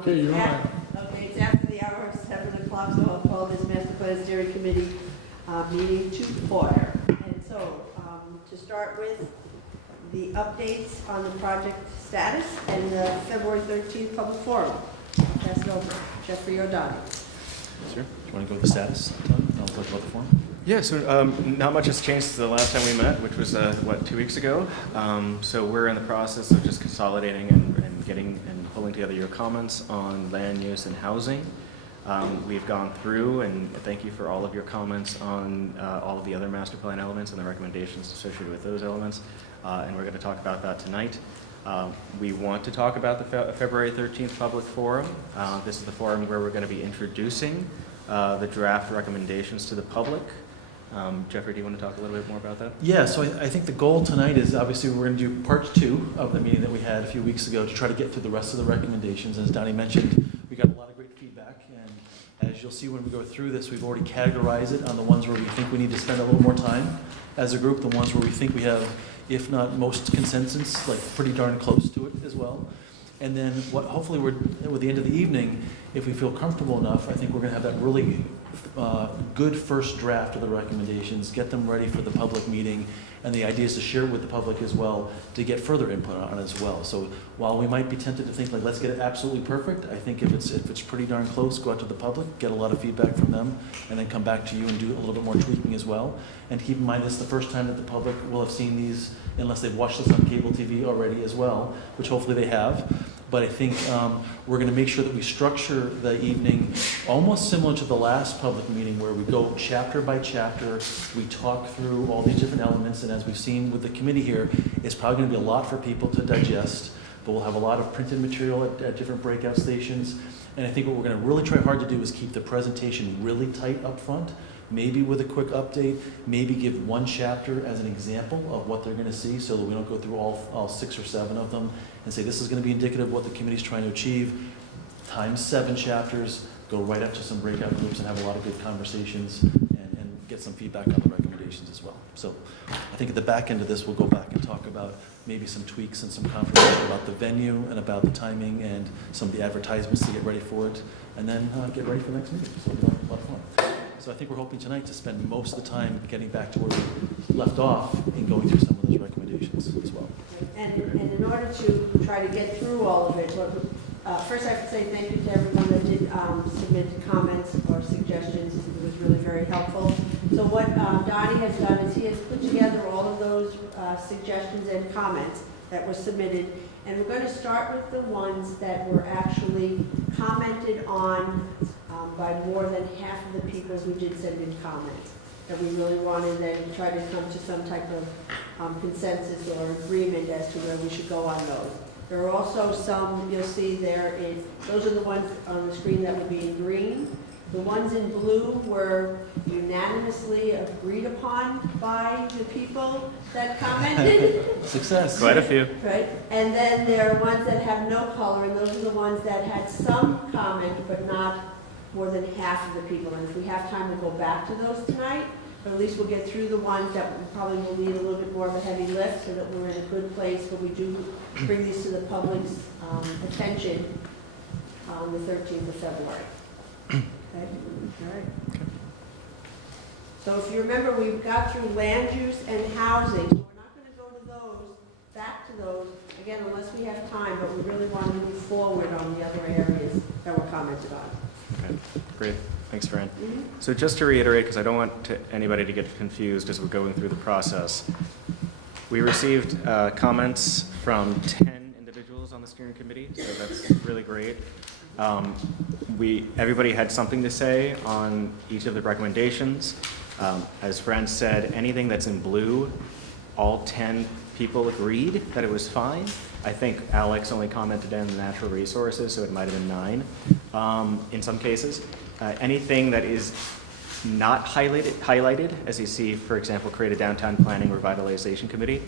Okay, you don't mind. Okay, it's after the hour of 7 o'clock, so I'll call this Master Plan Steering Committee meeting to order. And so, to start with, the updates on the project status and the February 13th public forum. Pass it over. Jeffrey O'Donnell. Sure. Do you want to go with the status? I'll talk about the form. Yeah, so not much has changed since the last time we met, which was, 2 weeks ago. So we're in the process of just consolidating and getting and pulling together your comments on land use and housing. We've gone through, and thank you for all of your comments on all of the other master plan elements and the recommendations associated with those elements. And we're going to talk about that tonight. We want to talk about the February 13th public forum. This is the forum where we're going to be introducing the draft recommendations to the public. Jeffrey, do you want to talk a little bit more about that? Yeah, so I think the goal tonight is obviously we're going to do part 2 of the meeting that we had a few weeks ago to try to get through the rest of the recommendations. As Donnie mentioned, we got a lot of great feedback, and as you'll see when we go through this, we've already categorized it on the ones where we think we need to spend a little more time as a group, the ones where we think we have, if not most consensus, like pretty darn close to it as well. And then what hopefully with the end of the evening, if we feel comfortable enough, I think we're going to have that really good first draft of the recommendations, get them ready for the public meeting, and the idea is to share it with the public as well to get further input on it as well. So while we might be tempted to think like let's get it absolutely perfect, I think if it's pretty darn close, go out to the public, get a lot of feedback from them, and then come back to you and do a little bit more tweaking as well. And keep in mind this is the first time that the public will have seen these, unless they've watched this on cable TV already as well, which hopefully they have. But I think we're going to make sure that we structure the evening almost similar to the last public meeting where we go chapter by chapter, we talk through all these different elements, and as we've seen with the committee here, it's probably going to be a lot for people to digest, but we'll have a lot of printed material at different breakout stations. And I think what we're going to really try hard to do is keep the presentation really tight up front, maybe with a quick update, maybe give one chapter as an example of what they're going to see so that we don't go through all 6 or 7 of them and say this is going to be indicative of what the committee's trying to achieve, times 7 chapters, go right up to some breakout groups and have a lot of good conversations and get some feedback on the recommendations as well. So I think at the back end of this, we'll go back and talk about maybe some tweaks and some confirmation about the venue and about the timing and some of the advertisements to get ready for it, and then get ready for the next meeting. So it'll be a lot of fun. So I think we're hoping tonight to spend most of the time getting back to where we left off and going through some of those recommendations as well. And in order to try to get through all of it, first I have to say thank you to everyone that did submit comments or suggestions. It was really very helpful. So what Donnie has done is he has put together all of those suggestions and comments that were submitted, and we're going to start with the ones that were actually commented on by more than half of the people who did send in comments, that we really wanted then to try to come to some type of consensus or agreement as to where we should go on those. There are also some, you'll see there is, those are the ones on the screen that will be in green. The ones in blue were unanimously agreed upon by the people that commented. Success. Quite a few. Right, and then there are ones that have no color, and those are the ones that had some comment, but not more than half of the people. And if we have time, we'll go back to those tonight, but at least we'll get through the ones that probably will need a little bit more of a heavy lift so that we're in a good place, but we do bring these to the public's attention on the 13th of February. Okay, all right. Okay. So if you remember, we got through land use and housing. So we're not going to go to those, back to those, again, unless we have time, but we really want to move forward on the other areas that were commented on. Okay, great. Thanks, Fran. Mm-hmm. So just to reiterate, because I don't want anybody to get confused as we're going through the process, we received comments from 10 individuals on the steering committee, so that's really great. Everybody had something to say on each of the recommendations. As Fran said, anything that's in blue, all 10 people agreed that it was fine. I think Alex only commented on natural resources, so it might have been 9 in some cases. Anything that is not highlighted, as you see, for example, create a downtown planning revitalization committee.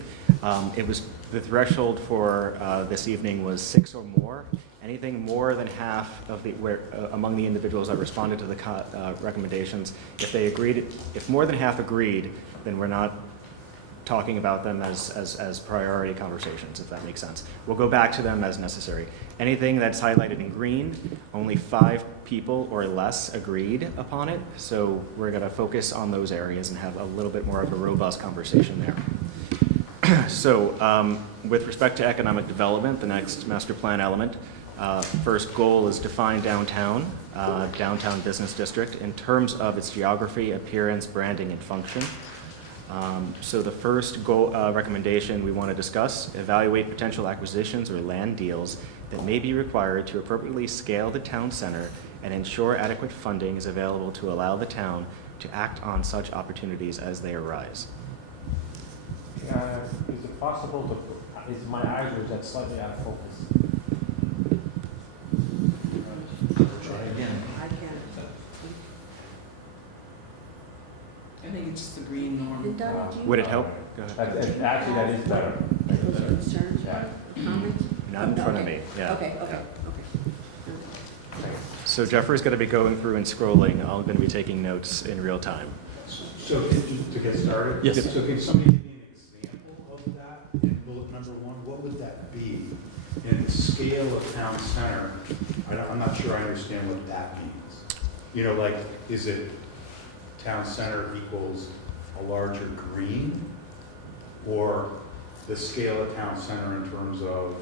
It was the threshold for this evening was 6 or more. Anything more than half of the among the individuals that responded to the recommendations, if they agreed, if more than half agreed, then we're not talking about them as priority conversations, if that makes sense. We'll go back to them as necessary. Anything that's highlighted in green, only 5 people or less agreed upon it, so we're going to focus on those areas and have a little bit more of a robust conversation there. So with respect to economic development, the next master plan element, first goal is define downtown, downtown business district in terms of its geography, appearance, branding, and function. So the first goal, recommendation we want to discuss, evaluate potential acquisitions or land deals that may be required to appropriately scale the town center and ensure adequate funding is available to allow the town to act on such opportunities as they arise. Is it possible to, is my eyes was that slightly out of focus? Try again. I can't. I think it's just the green norm. And Donna, do you Would it help? Go ahead. Actually, that is better. That is those better. concerns, Yeah. comments? Not in front of Okay. me, yeah. Okay. So Jeffrey's going to be going through and scrolling. I'm going to be taking notes in real time. So to get started? Yes. So can somebody give me an example of that in bullet number 1? What would that be in the scale of town center? I'm not sure I understand what that means. You know, like, is it town center equals a larger green? Or the scale of town center in terms of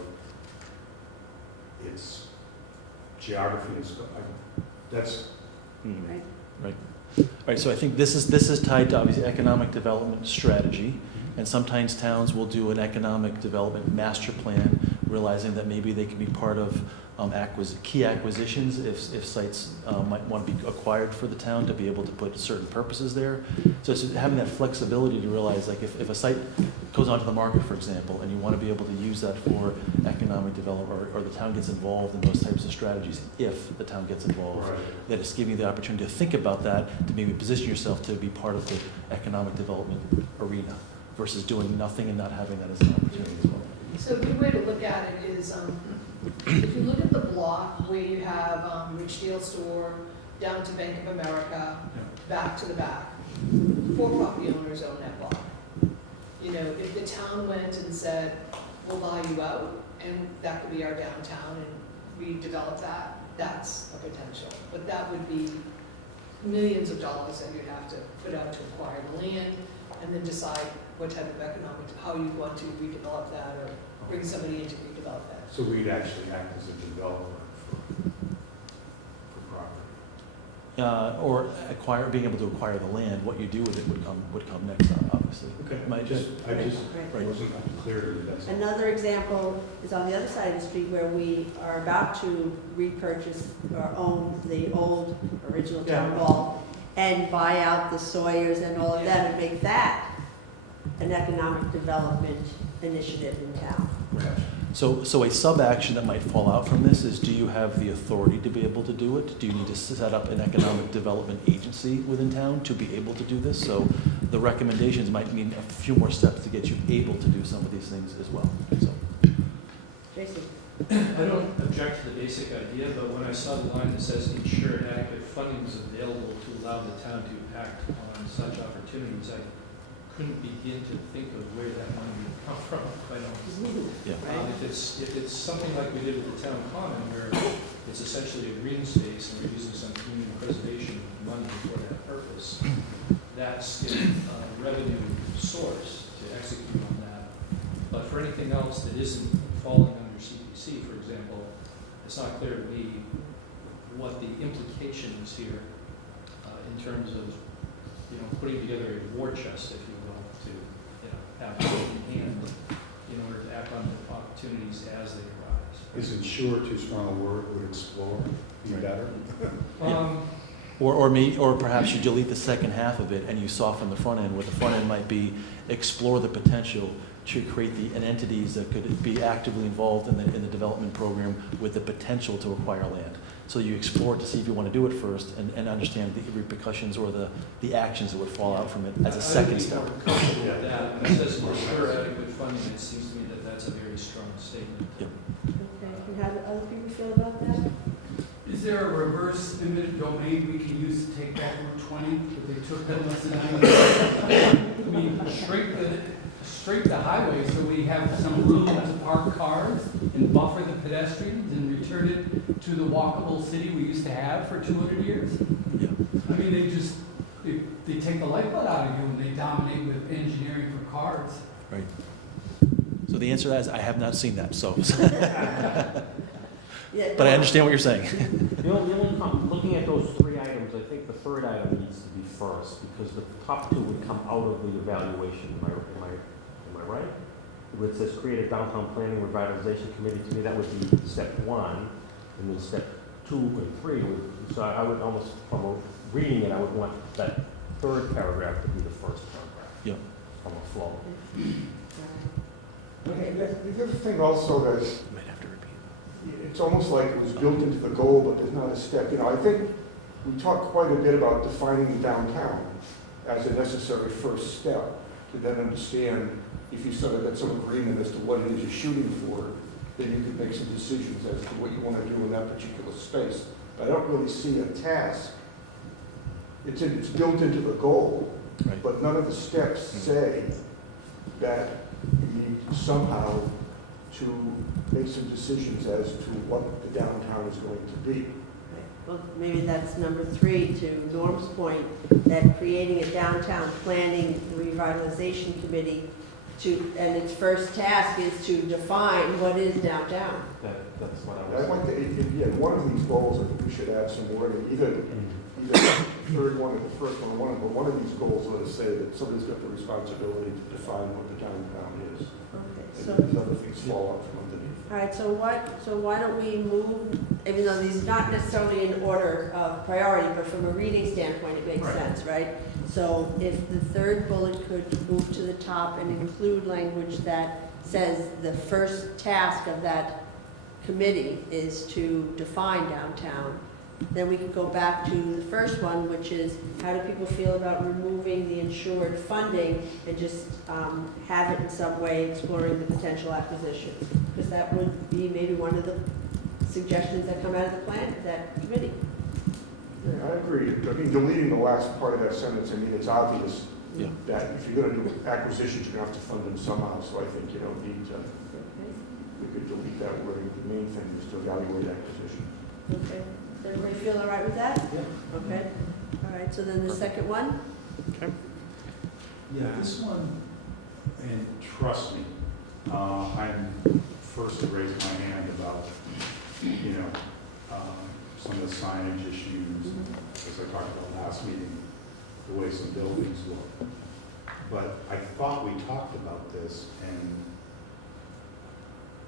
its geography? That's, Right. All right, so I think this is tied to obviously economic development strategy, and sometimes towns will do an economic development master plan, realizing that maybe they can be part of key acquisitions if sites might want to be acquired for the town to be able to put certain purposes there. So it's having that flexibility to realize, like, if a site goes onto the market, for example, and you want to be able to use that for economic development, or the town gets involved in those types of strategies, if the town gets involved, right. that it's giving you the opportunity to think about that, to maybe position yourself to be part of the economic development arena, versus doing nothing and not having that as an opportunity as well. So a good way to look at it is, if you look at the block where you have Richdale Store, down to Bank of America, back to the back, 4 property owners own that block. You know, if the town went and said, we'll buy you out, and that could be our downtown, and we develop that, that's a potential. But that would be millions of dollars that you'd have to put out to acquire the land, and then decide what type of economic, how you want to redevelop that, or bring somebody in to redevelop that. So we'd actually act as a developer for property. Or being able to acquire the land. What you do with it would come next, obviously. Okay. Might I just Right. wasn't clear to me, that's all. Another example is on the other side of the street where we are about to repurchase or own the old original town Yeah. hall and buy out the Sawyers and all of that and make that an economic development initiative in town. So a sub-action that might fall out from this is, do you have the authority to be able to do it? Do you need to set up an economic development agency within town to be able to do this? So the recommendations might mean a few more steps to get you able to do some of these things as well. So. Jason? I don't object to the basic idea, but when I saw the line that says ensure adequate funding is available to allow the town to act on such opportunities, I couldn't begin to think of where that money would come from, quite honestly. Yeah. If it's something like we did with the town common, where it's essentially a green space and we're using some community preservation money for that purpose, that's a revenue source to execute on that. But for anything else that isn't falling under CPC, for example, it's not clear to me what the implication is here in terms of, putting together a war chest, if you will, to, have it in hand in order to act on the opportunities as they arise. Isn't sure too strong a word? Would explore be better? Or perhaps you delete the second half of it and you soften the front end, where the front end might be explore the potential to create an entities that could be actively involved in the development program with the potential to acquire land. So you explore it to see if you want to do it first and understand the repercussions or the actions that would fall out from it as a second step. I would be more comfortable with that. When it says ensure adequate funding, it seems to me that that's a very strong statement. Yep. Okay, and how do other people feel about that? Is there a reverse eminent domain we can use to take back Route 20 that they took that less than 90? I mean, shrink the straight to highway, so we have some room to park cars and buffer the pedestrians and return it to the walkable city we used to have for 200 years. Yeah. I mean, they take the lifeblood out of you and they dominate with engineering for cars. Right. So the answer to that is I have not seen that, so. Yeah, But I understand what you're saying. Looking at those three items, I think the third item needs to be first, because the top two would come out of the evaluation. Am I right? Where it says create a downtown planning revitalization committee, to me, that would be step one, and then step 2 and 3 would, so I would almost, from reading it, I would want that third paragraph to be the first paragraph. Yep. From a flow. Okay, The other thing also that Might have to repeat. it's almost like it was built into the goal, but there's not a step. You know, I think we talked quite a bit about defining downtown as a necessary first step to then understand if you sort of got some agreement as to what it is you're shooting for, then you can make some decisions as to what you want to do in that particular space. But I don't really see a task. It's built into the goal, Right. but none of the steps say that you need somehow to make some decisions as to what the downtown is going to be. well, maybe that's number 3, to Norm's point, that creating a downtown planning revitalization committee and its first task is to define what is downtown. That's what I I'd was. like to, in one of these goals, I think we should add some wording, either the third one or the first one, but one of these goals, let us say that somebody's got the responsibility to define what the downtown is. Okay, And so, these other things fall out from underneath. all right, so why don't we move, even though these are not necessarily in order of priority, but from a reading standpoint, it makes Right. sense, right? So if the third bullet could move to the top and include language that says the first task of that committee is to define downtown, then we could go back to the first one, which is how do people feel about removing the insured funding and just have it in some way exploring the potential acquisition? Because that would be maybe one of the suggestions that come out of the plan, that committee. Yeah, I agree. I mean, deleting the last part of that sentence, I mean, it's obvious Yeah. that if you're gonna do acquisitions, you're gonna have to fund them somehow, so I think you don't need to, we could delete that wording. The main thing is to evaluate acquisition. Okay, does everybody feel all right with that? Yeah. Okay, all right, so then the second one? Yeah, this one, and trust me, I'm first to raise my hand about, some of the signage issues, as I talked about last meeting, the way some buildings look. But I thought we talked about this, and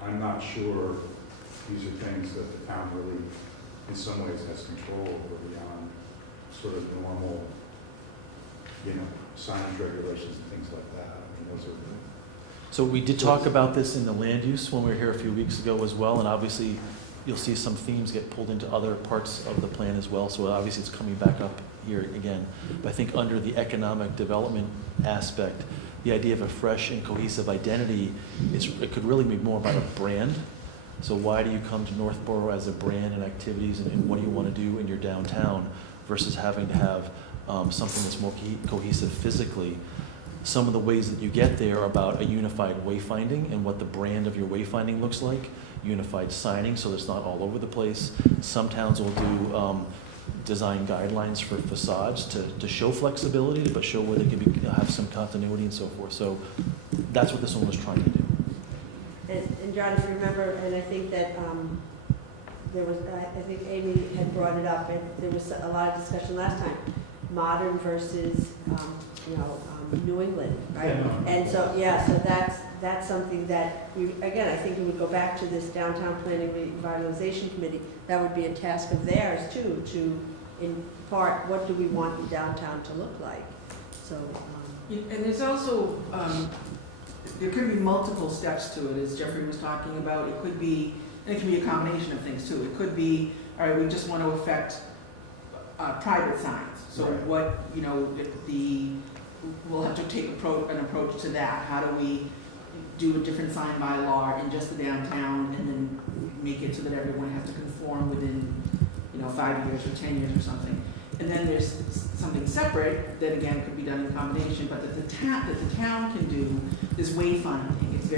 I'm not sure these are things that the town really, in some ways, has control over beyond sort of normal, signage regulations and things like that. I mean, those are, So we did talk about this in the land use when we were here a few weeks ago as well, and obviously you'll see some themes get pulled into other parts of the plan as well, so obviously it's coming back up here again. But I think under the economic development aspect, the idea of a fresh and cohesive identity, it could really be more about a brand. So why do you come to Northborough as a brand and activities, and what do you want to do in your downtown versus having to have something that's more cohesive physically. Some of the ways that you get there are about a unified wayfinding and what the brand of your wayfinding looks like, unified signing so it's not all over the place. Some towns will do design guidelines for facades to show flexibility, but show where they can have some continuity and so forth. So that's what this one was trying to do. And John, if you remember, and I think that there was, I think Amy had brought it up, and there was a lot of discussion last time, modern versus, New England, right? And so, so that's something that, again, I think we would go back to this downtown planning revitalization committee. That would be a task of theirs too, to, in part, what do we want the downtown to look like? So, And there's also, there could be multiple steps to it, as Jeffrey was talking about. It could be, and it can be a combination of things too. It could be, all right, we just want to affect private signs. So what, we'll have to take an approach to that. How do we do a different sign by law in just the downtown and then make it so that everyone has to conform within, 5 years or 10 years or something. and then there's something separate that again could be done in combination, but that the town can do is wayfinding. It's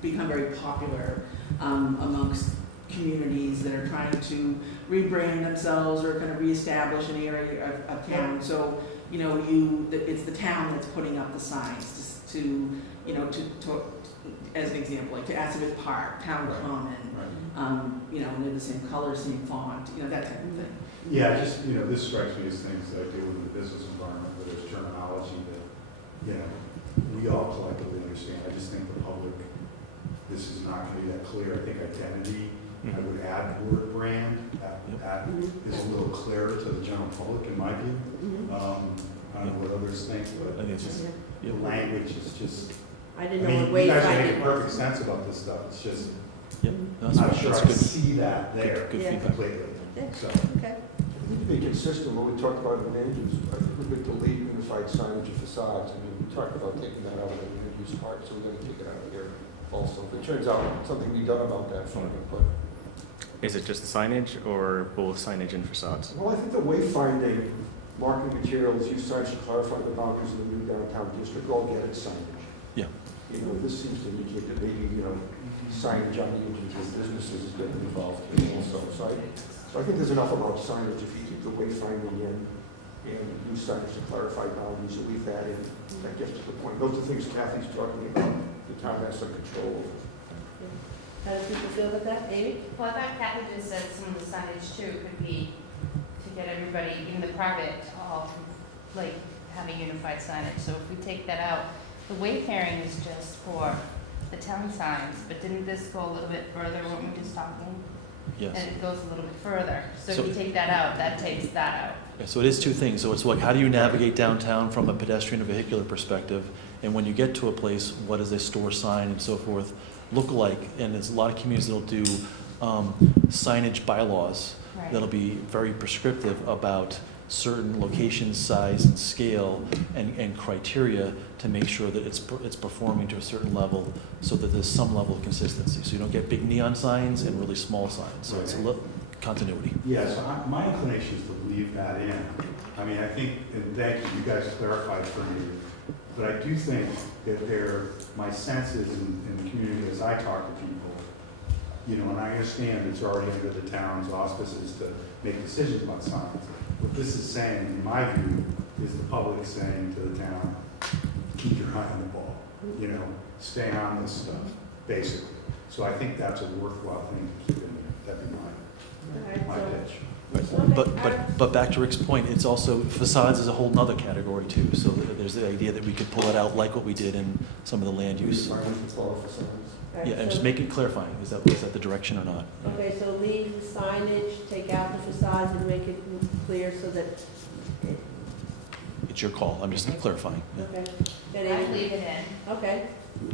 become very popular amongst communities that are trying to rebrand themselves or kind of reestablish an area of town. So, you know, it's the town that's putting up the signs to as an example, like to Assabet Park, Town Common, you know, and they're the same color, same font, you know, that type of thing. Yeah, just, you know, this strikes me as things that I deal with in the business environment, where there's terminology that, you know, we all collectively understand. I just think the public, this is not going to be that clear. I think identity, I would add word brand. That is a little clearer to the general public, in my view. I don't know what others think, but I think it's just, the language is just, I I didn't know mean, what you guys are wayfinding making was. perfect sense about this stuff. It's just, yep, no, I'm not sure I can good. see that there Good Yeah. feedback. completely. Yeah. So, Okay. I think to be consistent, what we talked about in land use, I think we could delete unified signage of facades. I mean, we talked about taking that out of the land use part, so we're gonna take it out of here also. If it turns out something we done about that, fine, but, Is it just the signage or both signage and facades? well, I think the wayfinding, marking materials, use signs to clarify the boundaries of the new downtown district, all get it signage. Yeah. You know, this seems to indicate that maybe, you know, signage on the individual businesses is getting involved here also. So I think there's enough about signage if you keep the wayfinding in and use signage to clarify boundaries, and leave that in. That gets to the point. Those are things Kathy's talking about, the town has some control over. How do people feel about that, Amy? Well, I thought Kathy just said some of the signage too could be to get everybody, even the private, all like having unified signage. So if we take that out, the wayfaring is just for the town signs, but didn't this go a little bit further when we were just talking? Yes. And it goes a little bit further. So So- if you take that out, that takes that out. Yeah, so it is two things. So it's like, how do you navigate downtown from a pedestrian or vehicular perspective? And when you get to a place, what does a store sign and so forth look like? And there's a lot of communities that'll do signage bylaws Right. that'll be very prescriptive about certain locations, size, and scale, and criteria to make sure that it's performing to a certain level, so that there's some level of consistency. So you don't get big neon signs and really small signs. So it's a little continuity. yeah, so my inclination is to leave that in. I mean, I think, and thank you, you guys clarified for me, but I do think that my sense is in the community as I talk to people, you know, and I understand it's already under the town's auspices to make decisions about signs. What this is saying, in my view, is the public saying to the town, keep your eye on the ball, you know, stay on this stuff, basically. So I think that's a worthwhile thing to keep in there. That'd be All right, my so- pitch. But back to Rick's point, it's also, facades is a whole nother category too. So there's the idea that we could pull it out like what we did in some of the land use. Signage for all facades. all right, Yeah, and so- just make it clarifying, is that the direction or not? Okay, so leave the signage, take out the facades, and make it clear so that, It's your call, I'm just clarifying. Yeah. okay. Then I'd Amy- leave it in, Okay,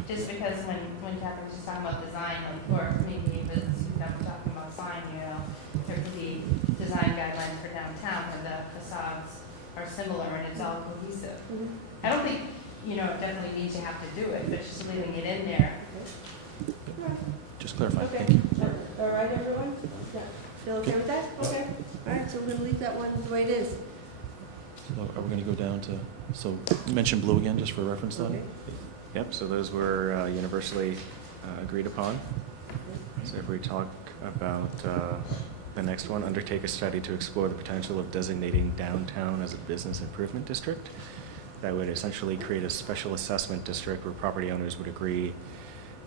just because when Kathy was just talking about design, or maybe if it's, we're talking about sign, you know, there could be design guidelines for downtown where the facades are similar and it's all cohesive. Mhm. I don't think, you know, it definitely means you have to do it, but just leaving it in there. Just clarifying, okay. thank you. All right, everyone? Yeah. Feel okay with that? Okay. All right, so we're gonna leave that one the way it is. So are we gonna go down to, so mention blue again, just for reference then? Okay. Yep, so those were universally agreed upon. So if we talk about the next one, undertake a study to explore the potential of designating downtown as a business improvement district. That would essentially create a special assessment district where property owners would agree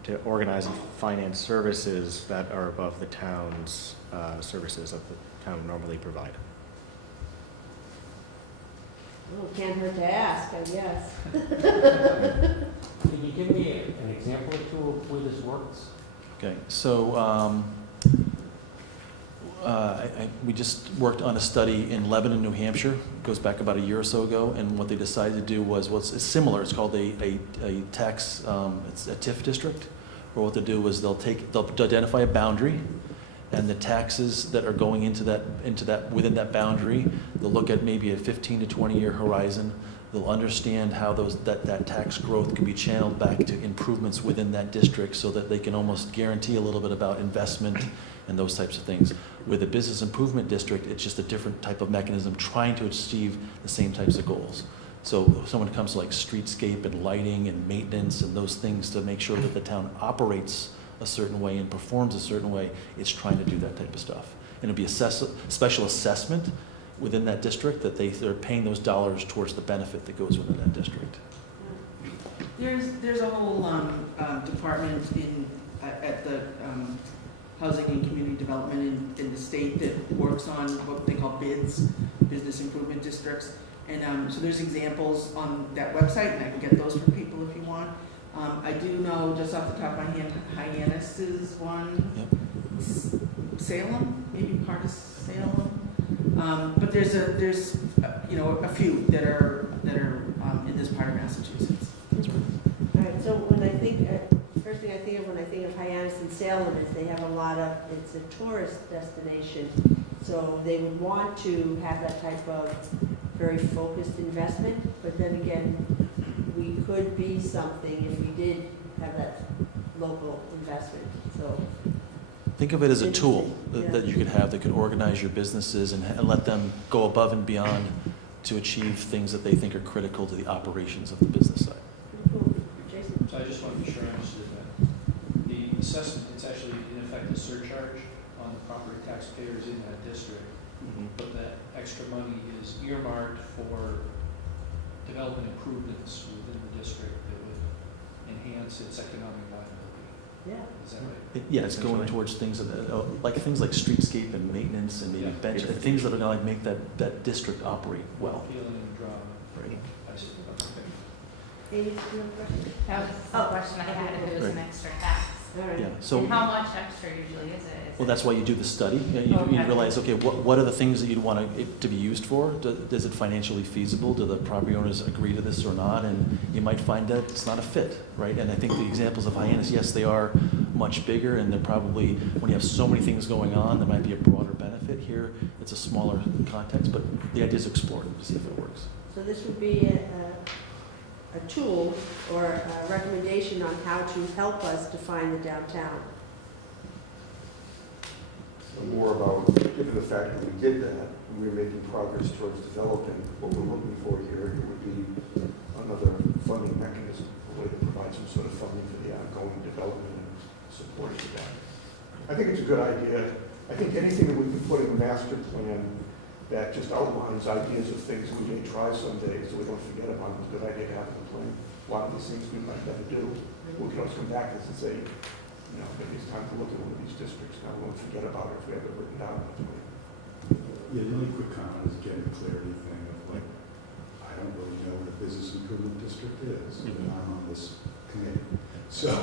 to organize and finance services that are above the town's services that the town normally provide. Oh, can't hurt to ask, I guess. Can you give me an example or two of where this works? Okay, so we just worked on a study in Lebanon, New Hampshire. It goes back about a year or so ago, and what they decided to do was, it's similar. It's called a tax, it's a TIF district, where what they'll do is they'll identify a boundary, and the taxes that are going into that within that boundary, they'll look at maybe a 15 to 20-year horizon. They'll understand how that tax growth can be channeled back to improvements within that district, so that they can almost guarantee a little bit about investment and those types of things. With a business improvement district, it's just a different type of mechanism trying to achieve the same types of goals. So if someone comes to like streetscape and lighting and maintenance and those things to make sure that the town operates a certain way and performs a certain way, it's trying to do that type of stuff. And it'll be a special assessment within that district that they're paying those dollars towards the benefit that goes within that district. There's a whole department at the Housing and Community Development in the state that works on what they call BIDs, Business Improvement Districts. And so there's examples on that website, and I can get those for people if you want. I do know just off the top of my head, Hyannis is one. Yep. Salem, maybe part of Salem. But there's a few that are in this part of Massachusetts. All right, so when I think, first thing I think of when I think of Hyannis and Salem is they have it's a tourist destination. So they would want to have that type of very focused investment, but then again, we could be something if we did have that local investment, so. Think of it as a tool Yeah. that you could have that could organize your businesses and let them go above and beyond to achieve things that they think are critical to the operations of the business side. Cool. Jason? So I just want to be sure I understood that. The assessment, it's actually in effect a surcharge on the property taxpayers in that district, but that extra money is earmarked for development improvements within the district that would enhance its economic viability. Yeah. Is that right? Yeah, it's going towards things like streetscape and maintenance and maybe Yeah. bench, things that are going to make that district operate well. Appealing and draw. Right. I see. Okay. Amy, do you have a question? That was the question I had, if it was an Right. extra tax. All right. Yeah. So. And how much extra usually is it? Well, that's why you do the study. You Okay. realize, okay, what are the things that you'd want it to be used for? Is it financially feasible? Do the property owners agree to this or not? And you might find that it's not a fit, right? And I think the examples of Hyannis, yes, they are much bigger, and they're probably, when you have so many things going on, there might be a broader benefit. Here, it's a smaller context, but the idea is explore it to see if it works. So this would be a tool or a recommendation on how to help us define the downtown. More about, given the fact that we did that, and we're making progress towards developing what we're looking for here, it would be another funding mechanism, a way to provide some sort of funding for the ongoing development and support of that. I think it's a good idea. I think anything that we can put in the master plan that just outlines ideas of things we may try someday, so we don't forget about them, is a good idea to have in the plan. A lot of these things we might never do. We can always come back to this and say, maybe it's time to look at one of these districts now. We won't forget about it if we have it written down. Yeah, the only quick comment is getting a clarity thing of like, I don't really know what a business improvement district is, and I'm on this committee. So,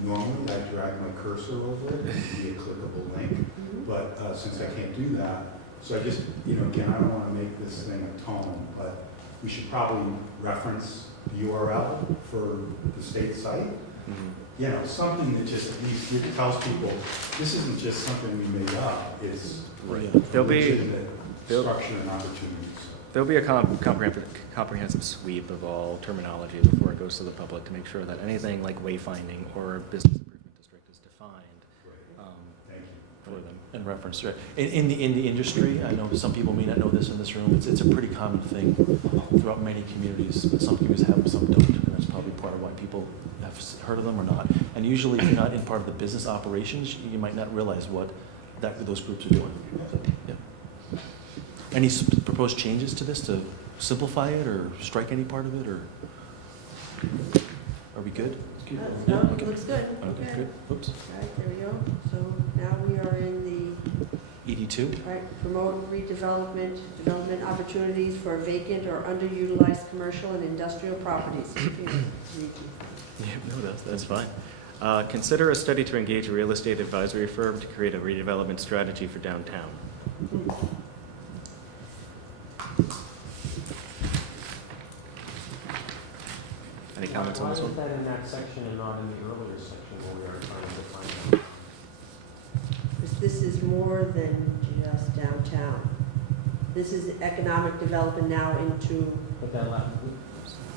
normally I drag my cursor over it and be a clickable link, but since I can't do that, so I just, again, I don't want to make this thing a tome, but we should probably reference the URL for the state site. Something that just at least tells people, this isn't just something we made up, it's There'll be legitimate structure and opportunities. There'll be a comprehensive sweep of all terminology before it goes to the public to make sure that anything like wayfinding or business improvement district is defined Thank you. for them. And reference, right? In the industry, I know some people may not know this in this room, it's a pretty common thing throughout many communities. Some communities have them, some don't, and that's probably part of why people have heard of them or not. And usually, if you're not in part of the business operations, you might not realize what those groups are doing. So, yeah. Any proposed changes to this to simplify it or strike any part of it, or are we good? No, it Okay. looks good. Okay, good. Oops. All right, there we go. So now we are in ED2. promote development opportunities for vacant or underutilized commercial and industrial properties. Yeah, no, that's fine. Consider a study to engage a real estate advisory firm to create a redevelopment strategy for downtown. Any comments on this one? Why is that in that section and not in the earlier section where we are trying to find out? This is more than just downtown. This is economic development now into, But that last,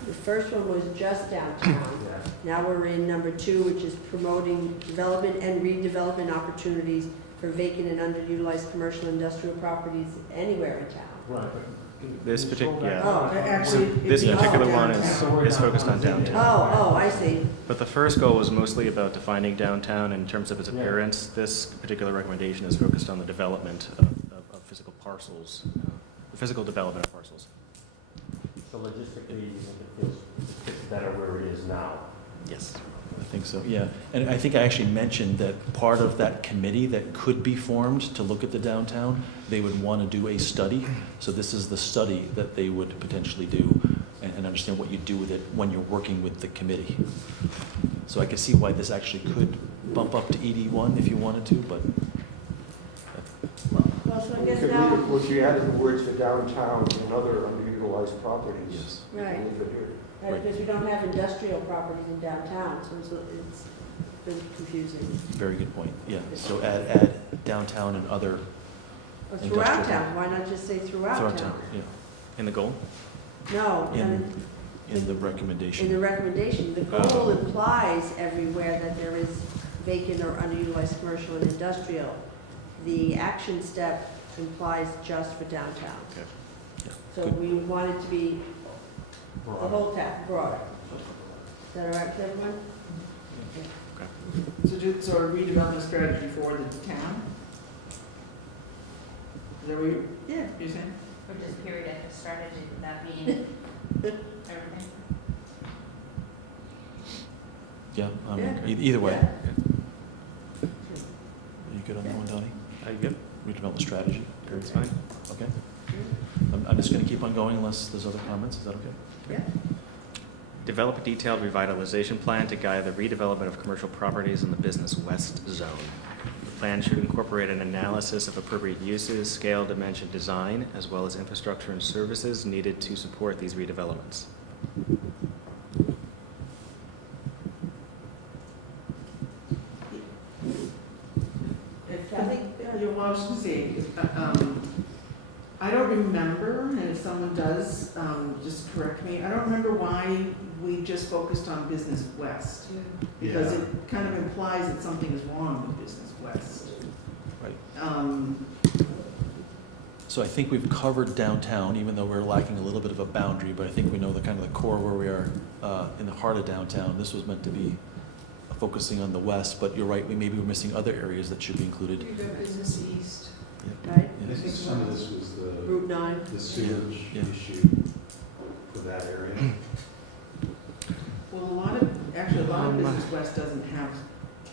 The first one was just downtown. Yeah. Now we're in number 2, which is promoting development and redevelopment opportunities for vacant and underutilized commercial industrial properties anywhere in town. Right. This particular, yeah. Oh, actually, This it'd be particular all one downtown. is focused on downtown. Oh, I see. But the first goal was mostly about defining downtown in terms of its Yeah. appearance. This particular recommendation is focused on the development of physical parcels, physical development of parcels. So logistically, you think it fits better where it is now? Yes. I think so, yeah. And I think I actually mentioned that part of that committee that could be formed to look at the downtown, they would want to do a study. So this is the study that they would potentially do and understand what you do with it when you're working with the committee. So I can see why this actually could bump up to ED1 if you wanted to, but Well, so I guess Could now, we, if you added the words for downtown and other underutilized properties. yes. right, leave it here. because we don't have industrial properties in downtown, so it's been confusing. Very good point, yeah. So add downtown and other Or throughout Industrial. town, why not just say throughout throughout town? town, yeah. In the goal? No, I mean, In the in recommendation. the recommendation, the goal implies everywhere that there is vacant or underutilized commercial and industrial. The action step implies just for downtown. Okay. Yeah, So good. we want it to be the Broader. whole town, broader. Is that all right with everyone? So a redevelopment strategy for the town? Is that what Yeah. you're saying? Or just period at the strategy, would that mean everything? Yeah, I mean, Yeah. either way. Yeah. Are you good on that one, Donnie? Yep, Redevelopment strategy, that's fine. okay. I'm just going to keep on going unless there's other comments, is that okay? Yeah. Develop a detailed revitalization plan to guide the redevelopment of commercial properties in the Business West Zone. The plan should incorporate an analysis of appropriate uses, scale, dimension, design, as well as infrastructure and services needed to support these redevelopments. I think, Well, I was just saying, I don't remember, and if someone does, just correct me, I don't remember why we just focused on Business West. Because Yeah. it kind of implies that something is wrong with Business West. Right. So I think we've covered downtown, even though we're lacking a little bit of a boundary, but I think we know the kind of the core where we are in the heart of downtown. This was meant to be focusing on the west, but you're right, maybe we're missing other areas that should be included. You go business east. right, I think some of this was Route 9. the sewage Yeah. issue for that area. Well, a lot of Business West doesn't have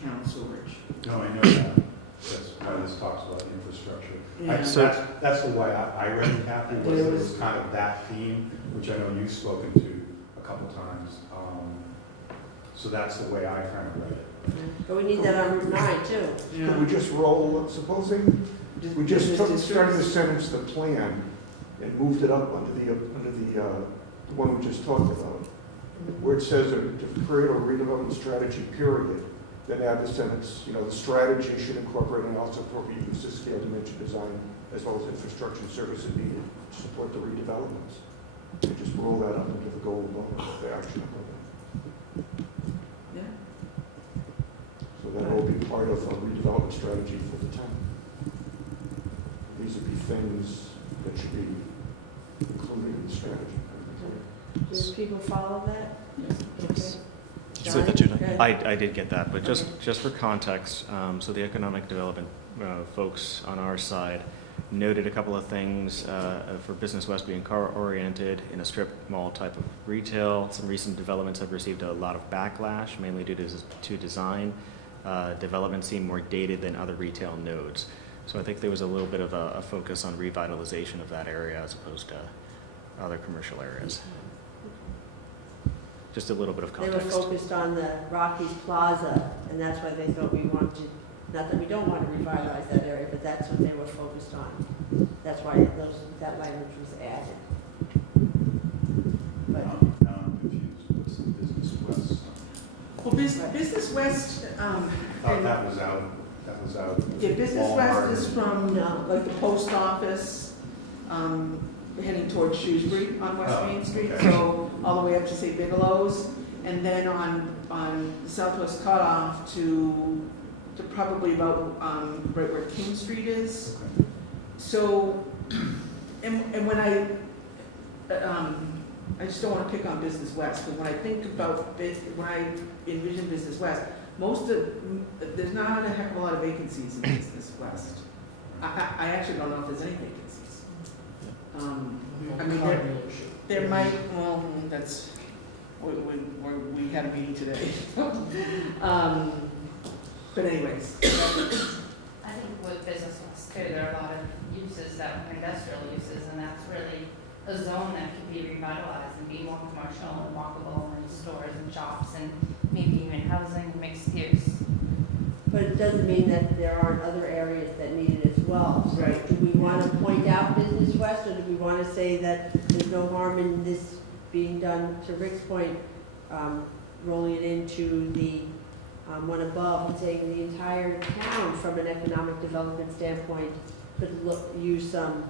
town sewage. No, I know that. That's why this talks about infrastructure. Yeah. So- That's the way I read it, Kathy, was it was kind of that theme, which I know you've spoken to a couple times. So that's the way I kind of read it. But we need that on Route 9 too. Could we just roll, supposing we just Business started the districts. sentence, the plan, and moved it up under the one we just talked about, where it says to create a redevelopment strategy, period, then add the sentence, the strategy should incorporate and also appropriate use of scale, dimension, design, as well as infrastructure and services needed to support the redevelopments. And just roll that up into the goal above, the action above it. Yeah. So that will be part of a redevelopment strategy for the town. These would be things that should be included in the strategy. Do people follow that? Yes. Okay. Did you say that too, Donnie? Go ahead. I did get that, but just for context, so the economic development folks on our side noted a couple of things for Business West being car-oriented in a strip mall type of retail. Some recent developments have received a lot of backlash, mainly due to design. Development seemed more dated than other retail nodes. So I think there was a little bit of a focus on revitalization of that area as opposed to other commercial areas. Just a little bit of They were context. focused on the Rockies Plaza, and that's why they thought we wanted, not that we don't want to revitalize that area, but that's what they were focused on. That's why that language was added. But, Now I'm confused. What's the Business West? Well, Business West, That was out. That was out. yeah, Business West is Walmart. from, No. like, the post office, heading towards Shrewsbury on West Oh, Main Street, okay. so all the way up to say Bigelow's, and then on the Southwest Cutoff to probably about, right where King Street is. Okay. So, and when I just don't want to pick on Business West, but when I think about, when I envision Business West, there's not a heck of a lot of vacancies in Business West. I actually don't know if there's any vacancies. I mean, Car dealership. there might, well, that's, we had a meeting today. But anyways, I think with Business West too, there are a lot of uses that are industrial uses, and that's really a zone that could be revitalized and be more commercial and walkable, and stores and shops and maybe even housing, mixed use. But it doesn't mean that there aren't other areas that need it as well. So Right. do we want to point out Business West, or do we want to say that there's no harm in this being done, to Rick's point, rolling it into the one above, and saying the entire town from an economic development standpoint could use some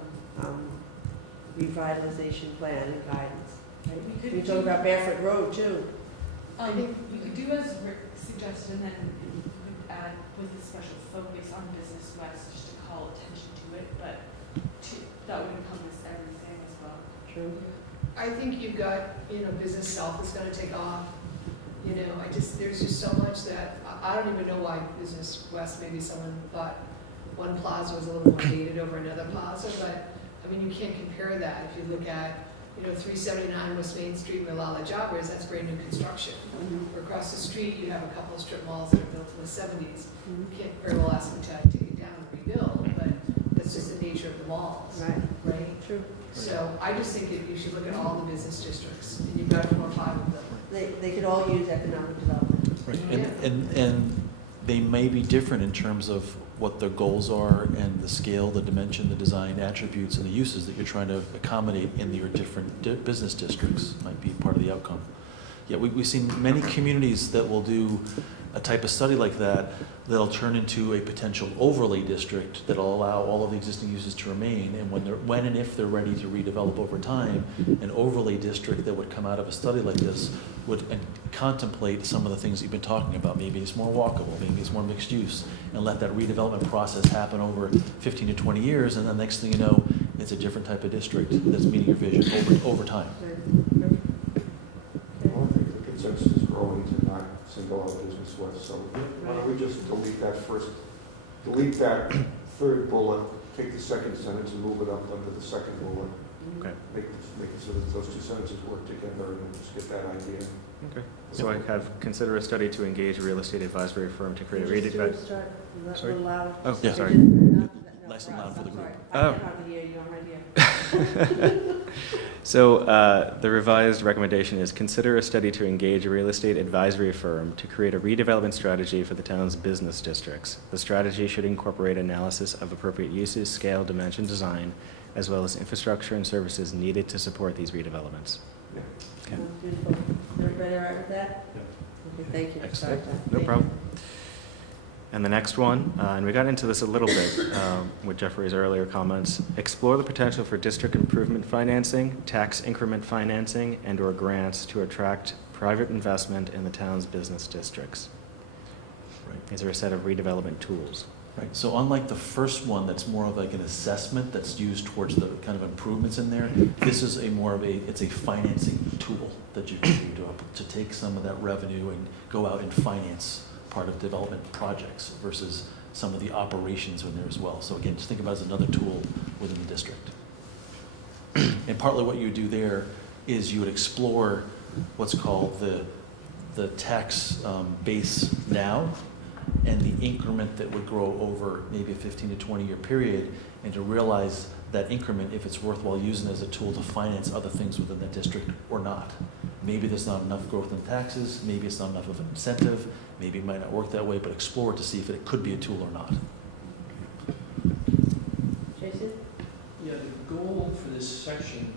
revitalization plan and guidance. Right? We talk about Barefoot Road too. I think You could do as Rick suggested, and then you could add with a special focus on Business West, just to call attention to it, but that would encompass everything as well. True. I think you've got, Business South is gonna take off. There's just so much that, I don't even know why Business West, maybe someone thought one plaza was a little more dated over another plaza, but, you can't compare that. If you look at, 379 West Main Street where Lala Jobbers, that's brand new construction. Or across the street, you have a couple of strip malls that are built in the 70s. You can't very well ask them to take it down and rebuild, but that's just the nature of the malls, Right. right? True. So I just think that you should look at all the business districts, and you've got 4 or 5 of them. They could all use economic development. Right, Yeah. and they may be different in terms of what their goals are and the scale, the dimension, the design attributes, and the uses that you're trying to accommodate in your different business districts might be part of the outcome. Yeah, we've seen many communities that will do a type of study like that that'll turn into a potential overlay district that'll allow all of the existing uses to remain, and when and if they're ready to redevelop over time, an overlay district that would come out of a study like this would contemplate some of the things you've been talking about. Maybe it's more walkable, maybe it's more mixed use, and let that redevelopment process happen over 15 to 20 years, and the next thing you know, it's a different type of district that's meeting your vision over time. Well, I think the consensus is growing to not single out Business West, so why don't we just delete that third bullet, take the second sentence and move it up under the second bullet. Okay. Make it so that those two sentences work together and then just get that idea. Okay. So I have consider a study to engage a real estate advisory firm to create a Just do it, start a Sorry? little loud. Oh, Yeah. sorry. Nice and loud for the group. I Oh. can hardly hear you, I'm right here. So the revised recommendation is consider a study to engage a real estate advisory firm to create a redevelopment strategy for the town's business districts. The strategy should incorporate analysis of appropriate uses, scale, dimension, design, as well as infrastructure and services needed to support these redevelopments. Yeah. Okay. Sounds beautiful. Is everybody all right with that? Okay, thank you. Sorry, Excellent. John. No Thank problem. And the next one, and we got into this a little bit with Jeffrey's earlier comments, explore the potential for district improvement financing, tax increment financing, and/or grants to attract private investment in the town's business districts. Right. These are a set of redevelopment tools. Right, so unlike the first one, that's more of like an assessment that's used towards the kind of improvements in there, this is it's a financing tool that you can do to take some of that revenue and go out and finance part of development projects versus some of the operations in there as well. So again, just think about it as another tool within the district. And partly what you do there is you would explore what's called the tax base now, and the increment that would grow over maybe a 15 to 20 year period, and to realize that increment, if it's worthwhile using as a tool to finance other things within the district or not. Maybe there's not enough growth in taxes, maybe it's not enough of an incentive, maybe it might not work that way, but explore it to see if it could be a tool or not. Jason? Yeah, the goal for this section,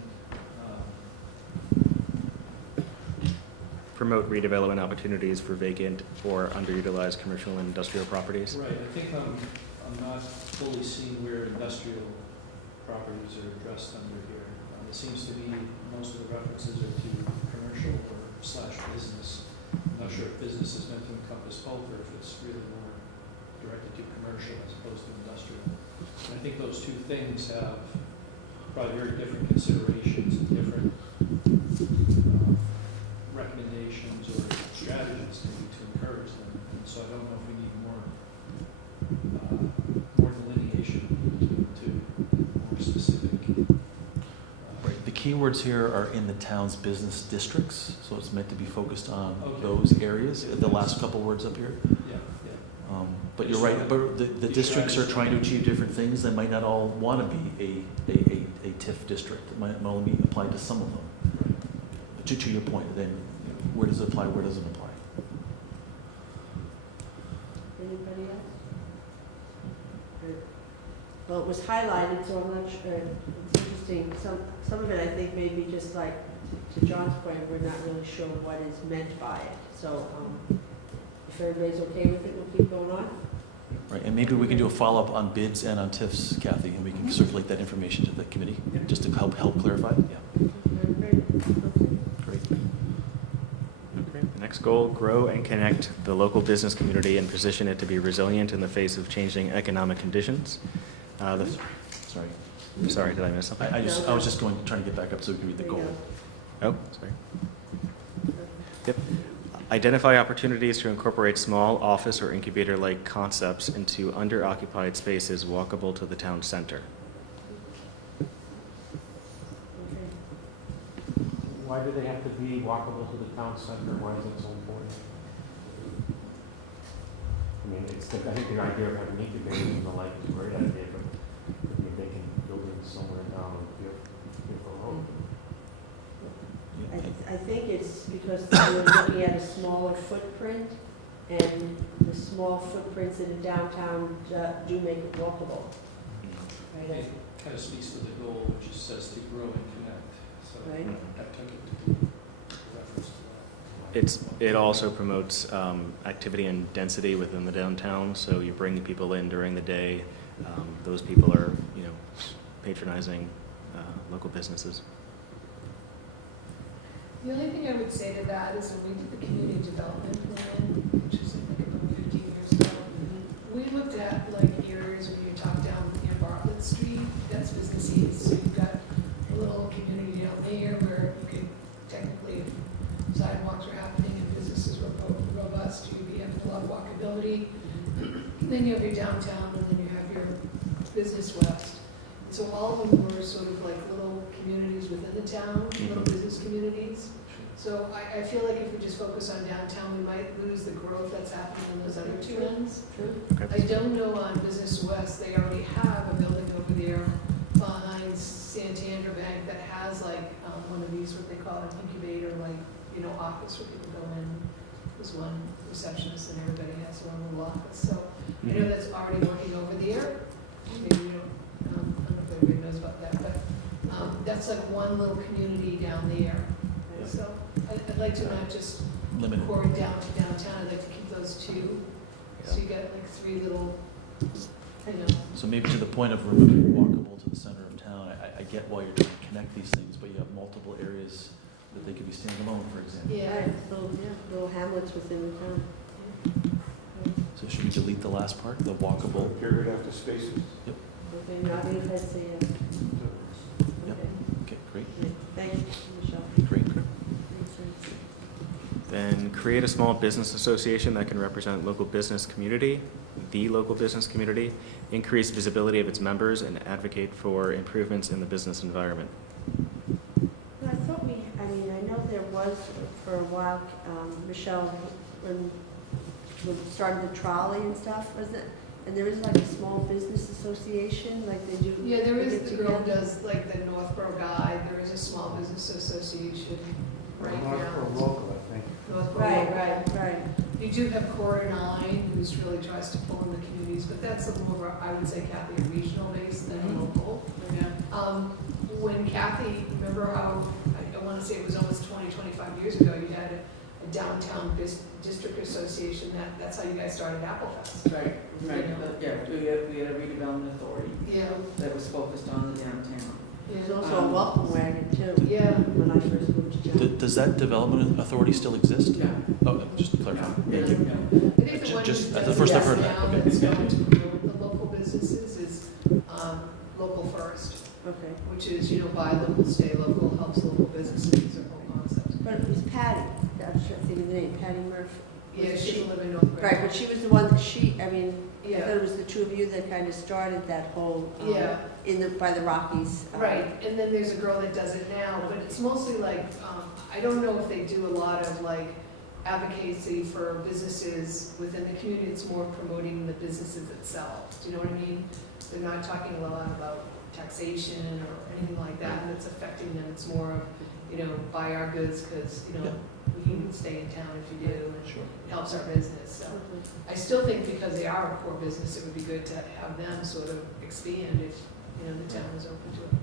Promote redevelopment opportunities for vacant or underutilized commercial and industrial properties. right, I think I'm not fully seeing where industrial properties are addressed under here. It seems to be most of the references are to commercial or slash business. I'm not sure if business is meant to encompass both or if it's really more directed to commercial as opposed to industrial. And I think those two things have probably very different considerations and different recommendations or strategies maybe to encourage them. And so I don't know if we need more delineation to more specific. Right, the keywords here are in the town's business districts, so it's meant to be focused on Okay. those areas, the last couple words up here. Yeah, yeah. But you're right, but the districts are trying to achieve different things, they might not all want to be a TIF district, it might only be applied to some of them. But to your point, then, where does it apply, where doesn't it apply? Anybody else? Well, it was highlighted, so I'm not sure, it's interesting, some of it I think maybe just like, to John's point, we're not really sure what is meant by it. So, if everybody's okay with it, we'll keep going on. Right, and maybe we can do a follow-up on bids and on TIFs, Kathy, and we can circulate that information to the committee, just to help clarify, yeah. Great. Okay. Great. Okay. The next goal, grow and connect the local business community and position it to be resilient in the face of changing economic conditions. Sorry. Sorry, did I miss something? I was just trying to get back up so we can read the There you goal. go. Oh, sorry. Yep. Identify opportunities to incorporate small office or incubator-like concepts into under-occupied spaces walkable to the town center. Okay. Why do they have to be walkable to the town center? Why is it so important? I mean, I think the idea of having incubators and the like is a great idea, but maybe making buildings somewhere down on Deerfield Road. I think it's because we're looking at a smaller footprint, and the small footprints in the downtown do make it walkable. Right? It kind of speaks to the goal, which is says to grow and connect. So Right. I took it to be a reference to that. It also promotes activity and density within the downtown, so you bring people in during the day. Those people are, patronizing local businesses. The only thing I would say to that is when we did the community development plan, which was like about 15 years ago, we looked at like areas where you talk down Bartlett Street, that's businesses, so you've got a little community down there where you could technically, if sidewalks are happening and businesses were robust, you'd be having a lot of walkability. Then you have your downtown, and then you have your business west. So all of them were sort of like little communities within the town, little business communities. So I feel like if we just focus on downtown, we might lose the growth that's happening in those other two ends. True. I don't know on Business West, they already have a building over there behind Santander Bank that has like one of these, what they call an incubator, like, office where people go in. There's one receptionist and everybody has their own little office. So I know that's already working over there. Maybe I don't know if everybody knows about that, but that's like one little community down there. So I'd like to not just Limited. core it down to downtown, I'd like to keep those two. So you got like three little, So maybe to the point of removing walkable to the center of town, I get why you're trying to connect these things, but you have multiple areas that they could be standalone, for example. yeah. Little hamlets within the town. So should we delete the last part, the walkable? Period after spaces. Okay, now I say yes. Yep. Okay. Okay, great, Thank you, Michelle. great. Makes sense. Then create a small business association that can represent the local business community, increase visibility of its members, and advocate for improvements in the business environment. I thought I know there was for a while, Michelle, when we started the trolley and stuff, was it? And there is like a small business association, like they do. Yeah, there they is, get the girl together. does like the Northborough Guide, there is a small business association right now. local, I think. Northborough Right, Local. right. You do have Core 9, who's really tries to pull in the communities, but that's a little more, I would say, Kathy, a regional base than a local. When Kathy, remember how, I want to say it was almost 20, 25 years ago, you had a downtown district association, that's how you guys started Apple Fest. Right. You know. We had a redevelopment authority Yeah, that was focused on the downtown. There's yeah. also a welcome wagon too, Yeah. when I first moved to town. Does that development authority still exist? No. Oh, just to clarify. Thank you. I think the one Just- who that's does the first I've this heard that. now Okay. that's going to promote the local businesses is Local First, Okay. which is, you know, buy local, stay local, helps local businesses, their whole concept. But it was Patty, I'm trying to think of the name, Patty Murphy. Yeah, she doesn't live in North Branford. Right, but she was the one that I mean, I thought Yeah, it was the two of you that kind of started that whole, yeah, by the Rockies. right, and then there's a girl that does it now, but it's mostly like, I don't know if they do a lot of like advocacy for businesses within the community, it's more promoting the businesses itself, do you know what I mean? They're not talking a lot about taxation or anything like that, and it's affecting them, it's more of, you know, buy our goods, because, you know, we can stay in town if you do, and Sure. it helps our business, so. I still think because they are a core business, it would be good to have them sort of expand if, you know, the town is open to it.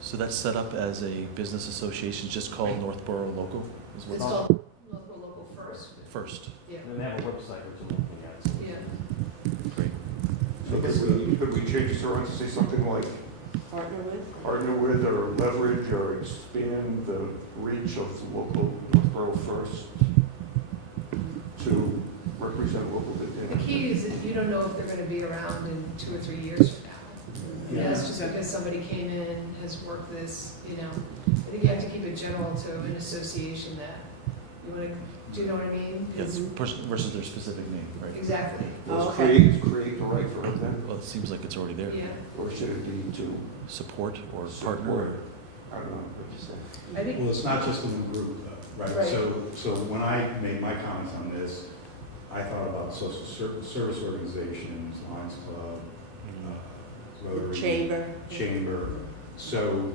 So that's set up as a business association, just called Right. Northborough Local? Is what It's called Local First, First. yeah, And they have a website which I'm looking at. so- yeah. Great. So could we change this around to say something like Partner with? partner with or leverage or expand the reach of local Northborough First to represent local The business? key is that you don't know if they're gonna be around in 2 or 3 years from now. Yeah. That's just because somebody came in, has worked this, you know. I think you have to keep it general to an association that you wanna, do you know what I mean? 'Cause- Yes, versus their specific name, right? Exactly, Was Oh, okay. create the right for it then? Well, it seems like it's already there. yeah. Or should it be to Support or support? partner. I don't know what you say. I think, Well, it's not just in the group, though, right? Right. So when I made my comments on this, I thought about social service organizations, Lions Club, Rotary. Chamber. So,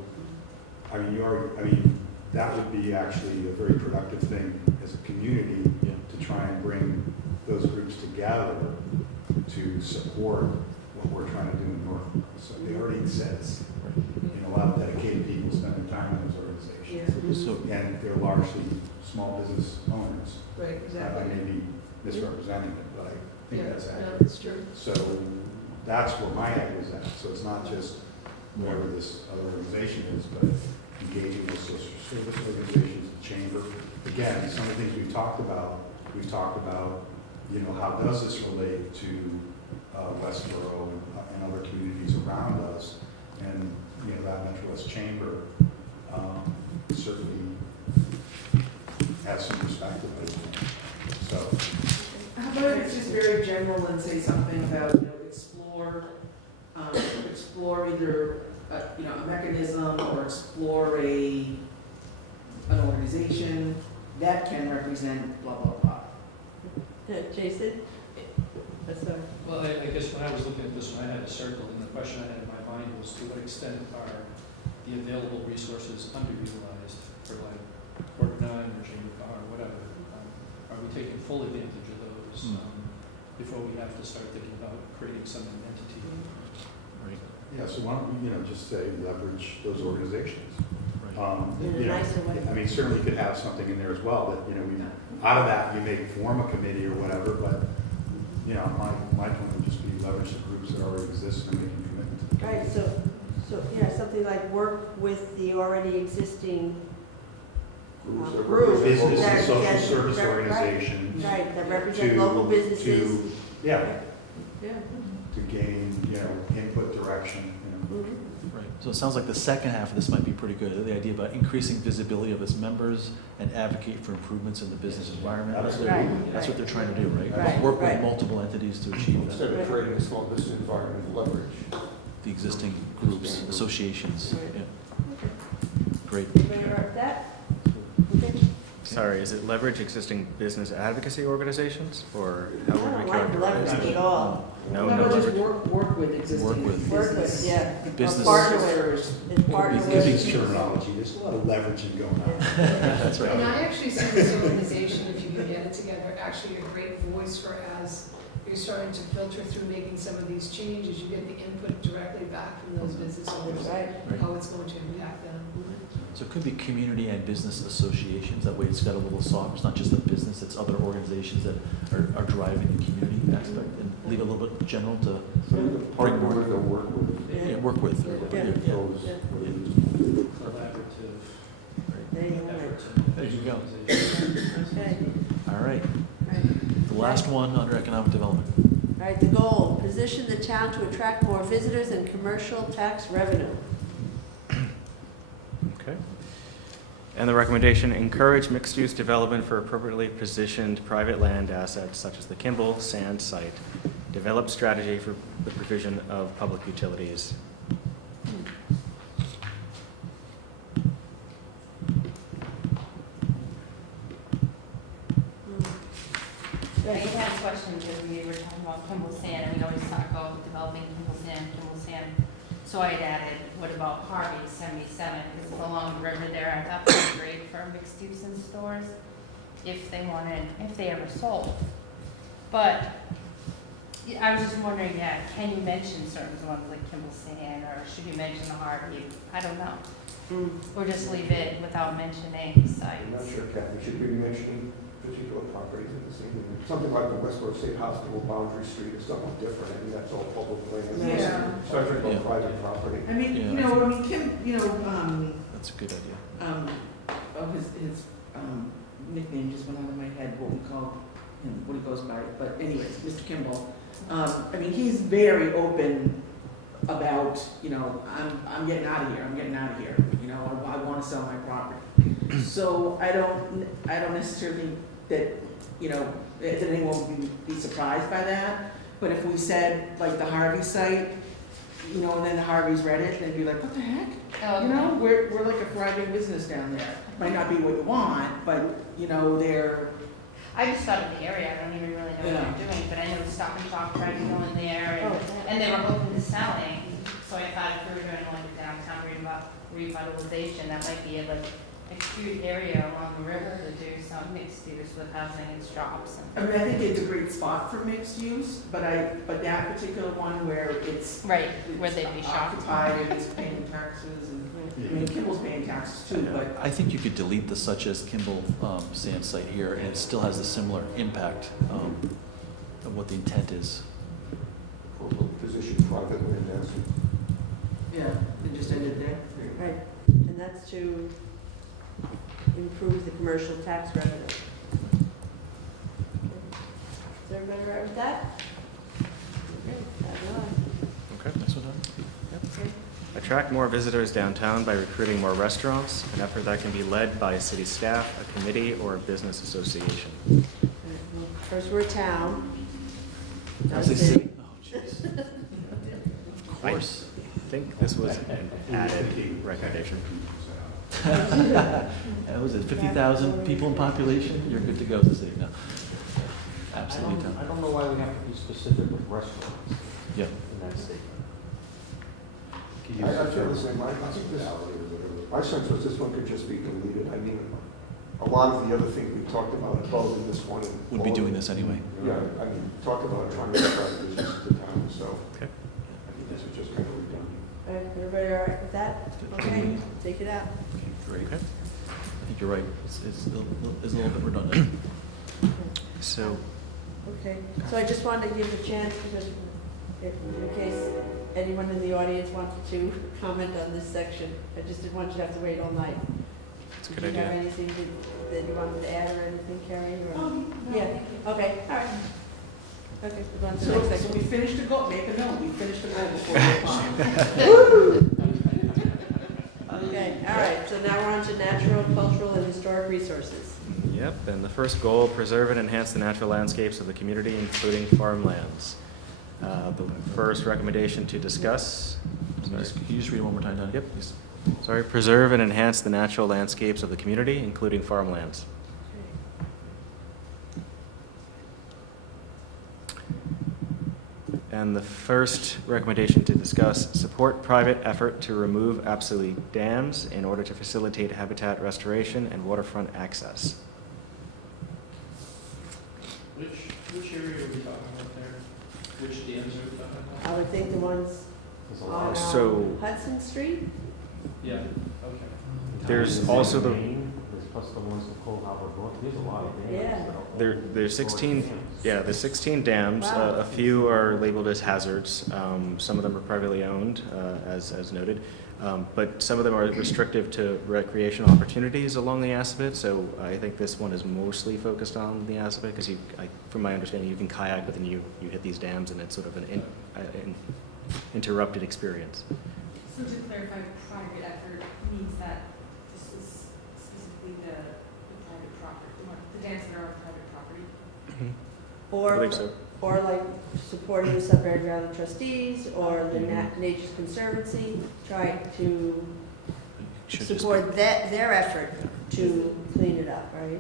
I mean, that would be actually a very productive thing as a community Yeah. to try and bring those groups together to support what we're trying to do in North. So it already exists. You know, a lot of dedicated people spend their time in those organizations. yeah, So, And they're largely small business owners. right, I exactly. may be misrepresenting it, but I think Yeah, that's no, accurate. it's true. So that's where my head was at. So it's not just whatever this other organization is, but engaging with social service organizations, the chamber. Again, some of the things we've talked about, you know, how does this relate to Westboro and other communities around us? And, you know, that Metro West Chamber certainly has some perspective, I think. So, How about if it's just very general and say something about, you know, explore either, you know, a mechanism or explore an organization that can represent blah, blah, blah. Jason? Sorry. Well, I guess when I was looking at this one, I had a circle, and the question I had in my mind was, to what extent are the available resources underutilized for like Port 9 or Chamber Bar or whatever? Are we taking full advantage of those before we have to start thinking about creating some entity? right, yeah, so why don't we, you know, just say leverage those organizations? right. In a You know, nicer way. I mean, certainly you could have something in there as well, that, you know, out of that, you may form a committee or whatever, but, you know, my point would just be leverage the groups that already exist and making commitment to the Right, committee. so, yeah, something like work with the already existing, Groups that Group. represent Business local- and social That- service right, organizations. right, that represent to- local businesses. Yeah, Yeah. to gain, you know, input, direction, you know. Mhm. Right, so it sounds like the second half of this might be pretty good, the idea about increasing visibility of its members and advocate for improvements in the business environment. That's what, Right, that's what they're trying to do, right? Right, Work with right. multiple entities to achieve Instead that, of creating a small business environment, leverage. the existing groups, associations, Right. yeah. Great. Anybody about that? Okay. Sorry, is it leverage existing business advocacy organizations, or how I would don't we like characterize leverage it? at all. No, How no about just leverage. work with existing Work with. Work with, business. yeah. Business- Or partner with, and partner Could be- Could be with. terminology, there's a lot of leveraging going on. That's right. And I actually see this organization, if you can get it together, actually a great voice for as you're starting to filter through making some of these changes, you get the input directly back from those business owners, That's right. Right. how it's going to impact them. So it could be community and business associations, that way it's got a little soft, it's not just a business, it's other organizations that are driving the community aspect, and leave it a little bit general to So you can partner more. with or work with. Yeah, work with. Yeah. Those- Collaborative There you go. effort. There you go. Okay. All right, Right. the last one under economic development. All right, the goal, position the town to attract more visitors and commercial tax revenue. Okay. And the recommendation, encourage mixed-use development for appropriately positioned private land assets such as the Kimball Sand Site. Develop strategy for the provision of public utilities. I had a question because we were talking about Kimball Sand, and we always talk about developing Kimball Sand. So I'd added, what about Harvey 77, because along the river there, I thought that was great for mixed use in stores, if they ever sold. But yeah, I was just wondering, can you mention certain ones like Kimball Sand, or should you mention the Harvey? I don't know. Or just leave it without mentioning sites. I'm not sure, Kathy, should we be mentioning particular properties in the same, something like the Westwater State Hospital, Boundary Street, is something different, I mean, that's all public land. Yeah. Starting Yeah. about private property. I mean, Kim, That's a good idea. his nickname just went out of my head, what we call him, what he goes by, but anyways, Mr. Kimball. I mean, he's very open about, I'm getting out of here, I want to sell my property. So I don't necessarily think that, that anyone would be surprised by that, but if we said, like, the Harvey site, and then the Harveys read it, they'd be like, what the heck? Oh, okay. We're like a thriving business down there. Might not be what you want, but, they're, I just thought of the area, I don't even really know what they're doing, but I know Stop and Shop tried to go in there, and they were open to selling. So I thought if we were doing like a downtown revitalization, that might be a cute area along the river to do some mixed use with housing and shops. I mean, I think it's a great spot for mixed use, but that particular one where it's. Right, where they'd be shopped. Occupied and it's paying taxes and, I mean, Kimball's paying taxes too, but. I think you could delete the such as Kimball Sand Site here, and it still has the similar impact of what the intent is. Position private land assets. Yeah, and just ended there. Right, and that's to improve the commercial tax revenue. Is everybody all right with that? Okay, fabulous. Okay. Next one, Okay. Attract more visitors downtown by recruiting more restaurants, an effort that can be led by city staff, a committee, or a business association. All right, well, first, we're a town. Done. Not a city. Oh, jeez. Of course. I think this was an added recommendation. That was it, 50,000 people in population, you're good to go as a city now. Absolutely. I don't know why we have to be specific with restaurants Yeah. in that statement. I feel the same, I think this, my sense was this one could just be deleted, I mean, a lot of the other things we talked about above in this one. Would be doing this anyway. Yeah, I mean, talk about trying to attract business to the town, so. Okay. I think this is just kind of redundant. All right, everybody all right with that? Okay, take it out. Okay, great. Okay. I think you're right, it's a little bit redundant. So, Okay, so I just wanted to give a chance, because in case anyone in the audience wanted to comment on this section, I just didn't want you to have to wait all night. it's a Did good you have idea. anything that you wanted to add or anything, Carrie? Or? No. Yeah, okay, all right. Okay, we're on to the So, next so section. we finished the goal, make a note, we finished the goal before we move on. Okay, all right, so now we're on to natural, cultural, and historic resources. Yep, and the first goal, preserve and enhance the natural landscapes of the community, including farmlands. The first recommendation to discuss, Can you just read it one more time, Donnie? Yep. Please. sorry, preserve and enhance the natural landscapes of the community, including farmlands. And the first recommendation to discuss, support private effort to remove obsolete dams in order to facilitate habitat restoration and waterfront access. Which area are we talking about there? Which dams are we talking about? I would think the ones There's a lot on of So- Hudson Street? Yeah, okay. There's also the, Maine, there's plus the ones in Cold Harbor Brook, there's a lot of dams. Yeah. that are There's 16, dams. yeah, there's 16 dams. Wow. A few are labeled as hazards. Some of them are privately owned, as noted. But some of them are restrictive to recreational opportunities along the Assabet. So I think this one is mostly focused on the Assabet because from my understanding, you can kayak, but then you hit these dams and it's sort of an interrupted experience. So to clarify, private effort means that this is specifically the private property, the dams that are on private property? I Or, believe so. or like supporting the Sudbury Valley trustees or the Nature's Conservancy, trying to Should just support their effort to clean it up, right?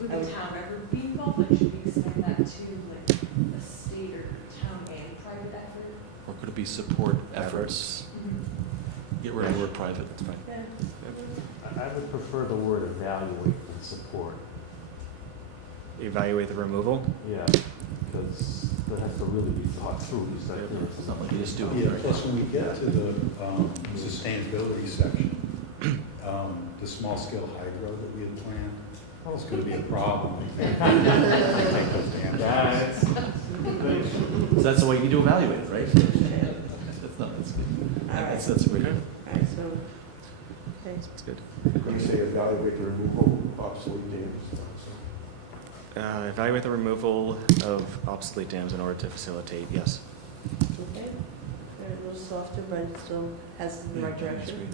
Would I the would- town ever be involved, like, should we extend that to, like, a state or town and private effort? Or could it be support efforts? Get rid of the word private. That's fine. Yeah. I would prefer the word evaluate than support. Evaluate the removal. Yeah, because that has to really be thought through. Is that It's not like you just do Yeah, it, right? plus when we get to the sustainability section, the small-scale hydro that we had planned, is going to be a problem, I think. Take those dams out. So that's the way you do evaluate it, right? That's good. That's a great. All right, so, okay. That's good. You say evaluate the removal of obsolete dams. Evaluate the removal of obsolete dams in order to facilitate, yes. Okay. They're a little softer, but it still has the right direction.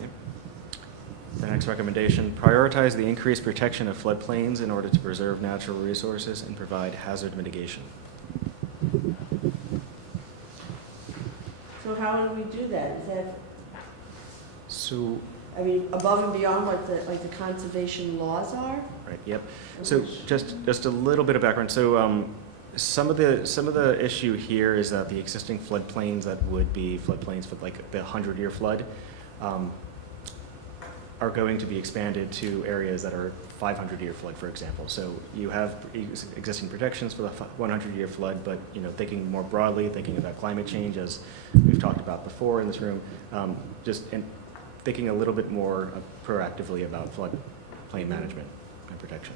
The next recommendation, prioritize the increased protection of floodplains in order to preserve natural resources and provide hazard mitigation. So how do we do that? Is that, So, I mean, above and beyond what the conservation laws are? right, yep. So just a little bit of background. So some of the issue here is that the existing floodplains that would be floodplains for like the 100-year flood are going to be expanded to areas that are 500-year flood, for example. So you have existing protections for the 100-year flood, but thinking more broadly, thinking about climate change, as we've talked about before in this room, thinking a little bit more proactively about floodplain management and protection.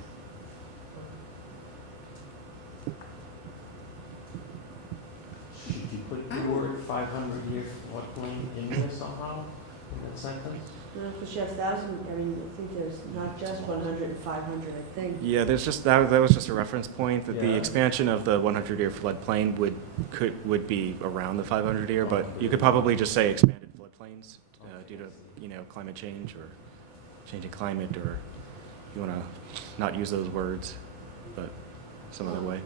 Should you put the word 500-year floodplain in there somehow, in that sentence? No, because you have 1,000, I mean, I think there's not just 100 and 500, I think. Yeah, there's just that was just a reference point that the Yeah. expansion of the 100-year floodplain would be around the 500-year, but you could probably just say expanded floodplains due to climate change or changing climate, or you want to not use those words, but some other way.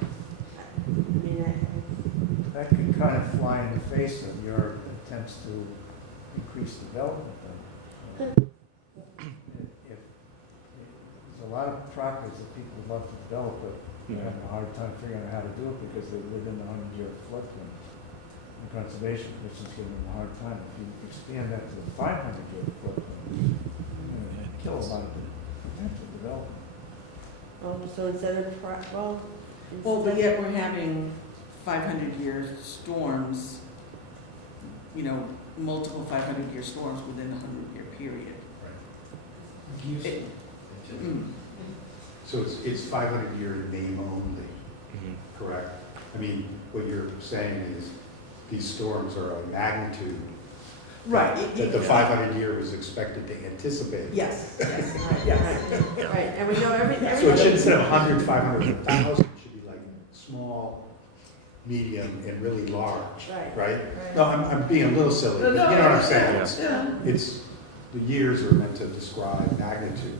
I mean, That could kind of fly in the face of your attempts to increase development. If there's a lot of properties that people would love to develop, but they're having a hard time figuring out how to do it because they live in the 100-year floodplain. The Conservation Commission's giving them a hard time. If you expand that to the 500-year floodplain, you're going to kill a lot of the potential development. so instead of, Well, but yet we're having 500-year storms, multiple 500-year storms within a 100-year period. It- So it's 500 year in name only, correct? I mean, what you're saying is these storms are a magnitude Right. that the 500 year was expected to anticipate. Yes, yes, yes, right, and we know So it should, everything. instead of 100, 500, 1,000, it should be like small, medium, and really large, Right. right? No, I'm being a little silly, but you know what I'm saying? It's, the years are meant to describe magnitude.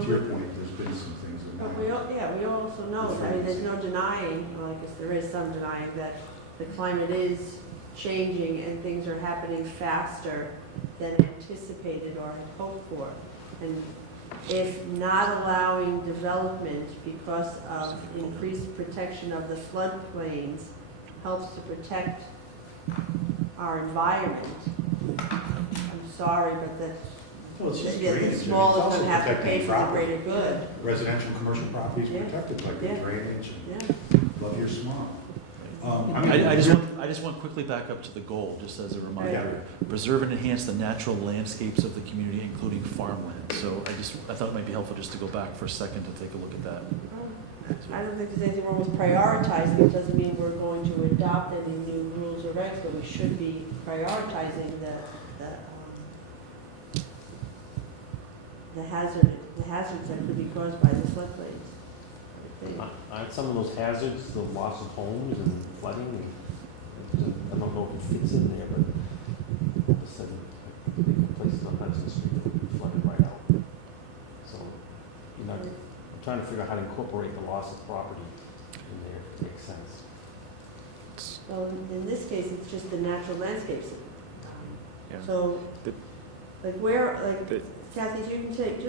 To your point, there's been some things in But that. we also know, I mean, there's no denying, well, I guess there is some denying that the climate is changing and things are happening faster than anticipated or had hoped for. And if not allowing development because of increased protection of the floodplains helps to protect our environment, I'm sorry, but that's, Well, it's just the drainage. I mean, it's small is also going to have to protecting pay for the property. greater good. Residential, commercial properties Yeah. protected, like Yeah. the drainage, Yeah. love your swamp. I just want to quickly back up to the goal, just as a reminder. Preserve and enhance the natural landscapes of the community, including farmland. So I thought it might be helpful just to go back for a second to take a look at that. I don't think there's anything wrong with prioritizing. It doesn't mean we're going to adopt any new rules or regs, but we should be prioritizing the hazards that could be caused by the floodplains. I think. Aren't some of those hazards, the loss of homes and flooding? I don't know if it fits in there, but just said big places on Hudson Street that would be flooded right out. So, you know, I'm trying to figure out how to incorporate the loss of property in there, if it makes sense. Well, in this case, it's just the natural landscapes. Yeah. So, like where, like, The- Kathy, if you can take,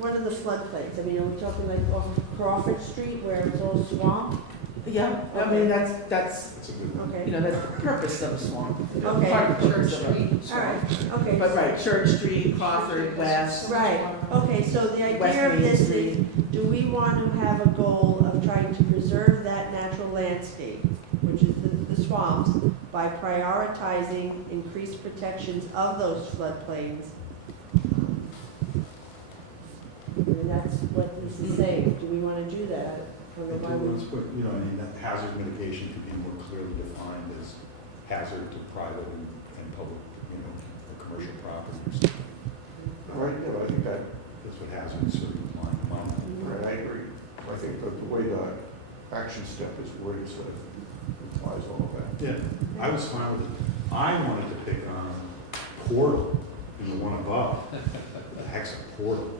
what are the floodplains? I mean, are we talking like off of Crawford Street where it's all swamp? Yeah, I mean, that's, That's a good one. Okay. you know, that's the purpose of a swamp. Okay. Part of the purpose of a All swamp. right, okay. But right, Church Street, Crawford, West. Right, okay, so the West idea of Main this is, Street. do we want to have a goal of trying to preserve that natural landscape, which is the swamps, by prioritizing increased protections of those floodplains? And that's what this is saying. Do we want to do that? I don't know why we. Let's put, you know, I mean, that hazard mitigation could be more clearly defined as hazard to private and public, you know, or commercial properties. Right, yeah, but I think that, That's what hazard is sort of implying. right, I agree. I think that the way the action step is worded sort of implies all of that. Yeah, I was fine with it. I wanted to pick on Portal in the one above. The heck's a portal?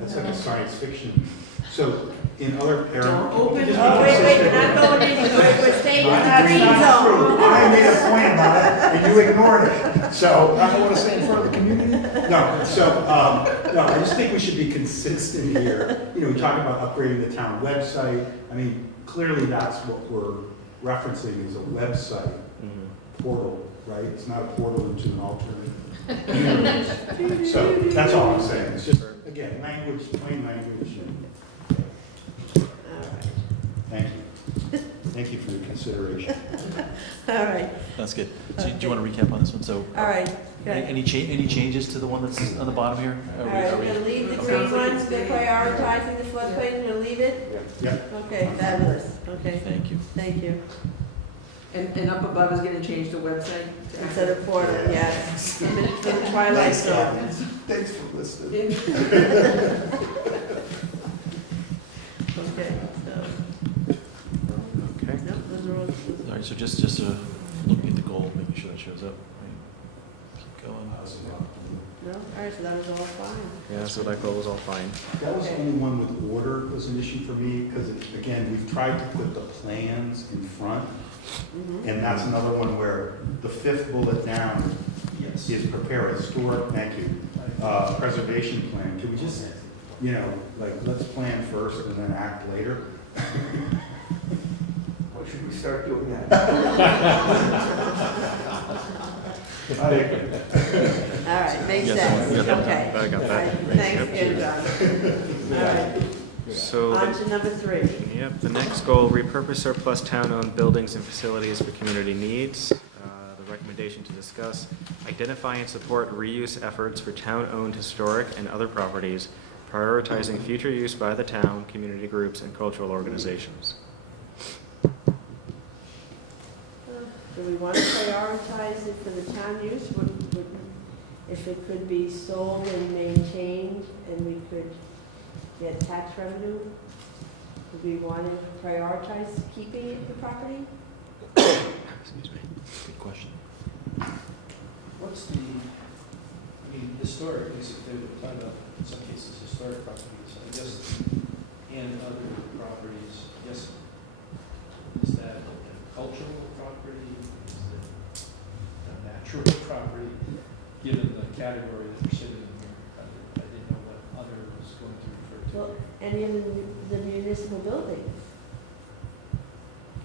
That's like a science fiction. So in other Don't areas. open it. Oh, wait, we're not going anywhere. We're staying in the That's green not true. zone. I made a point about it, and you ignored it. So, I don't want to say in front of the community. No, so, no, I just think we should be consistent here. You know, we talk about upgrading the town website. I mean, clearly that's what we're referencing is a website portal, right? It's not a portal into an alternate universe. So, that's all I'm saying. It's just, again, language, plain language. All right. Thank you. Thank you for your consideration. All right, That's good. So do you want to recap on this one? So all right, good. any changes to the one that's on the bottom here? All right, we're gonna leave the green ones, they're prioritizing the floodplain, we're gonna leave it? Yeah. Okay, fabulous, okay, Thank you. thank you. And up above is gonna change the website. to Instead of portal, yes. For the Twilight Zone. Thanks for listening. Okay, so, Okay. no, those are all, All right, so just looking at the goal, making sure that shows up. Right. Keep going. no, all right, so that was all fine. Yeah, so that goal was all fine. That was the only one with order was an issue for me, because again, we've tried to put the plans in front, Mhm. and that's another one where the fifth bullet down Yes. is prepare a historic, thank you, preservation plan. Can we just, you know, like, let's plan first and then act later? Or should we start doing that? All right, makes Yes, sense, we got that. okay. I got All that. right, thanks, again, John. All right, So, on to number 3. yep, the next goal, repurpose surplus town-owned buildings and facilities for community needs. The recommendation to discuss, identify and support reuse efforts for town-owned historic and other properties, prioritizing future use by the town, community groups, and cultural organizations. Do we want to prioritize it for the town use? If it could be sold and maintained and we could get tax revenue, would we want to prioritize keeping it the property? Excuse me. Good question. What's the, I mean, historic, is it, they were talking about, in some cases, historic properties, I guess, and other properties, yes. Is that a cultural property? Is it a natural property? Given the category that we're sitting in here, I didn't know what other was going to refer to. Well, any of the municipal buildings,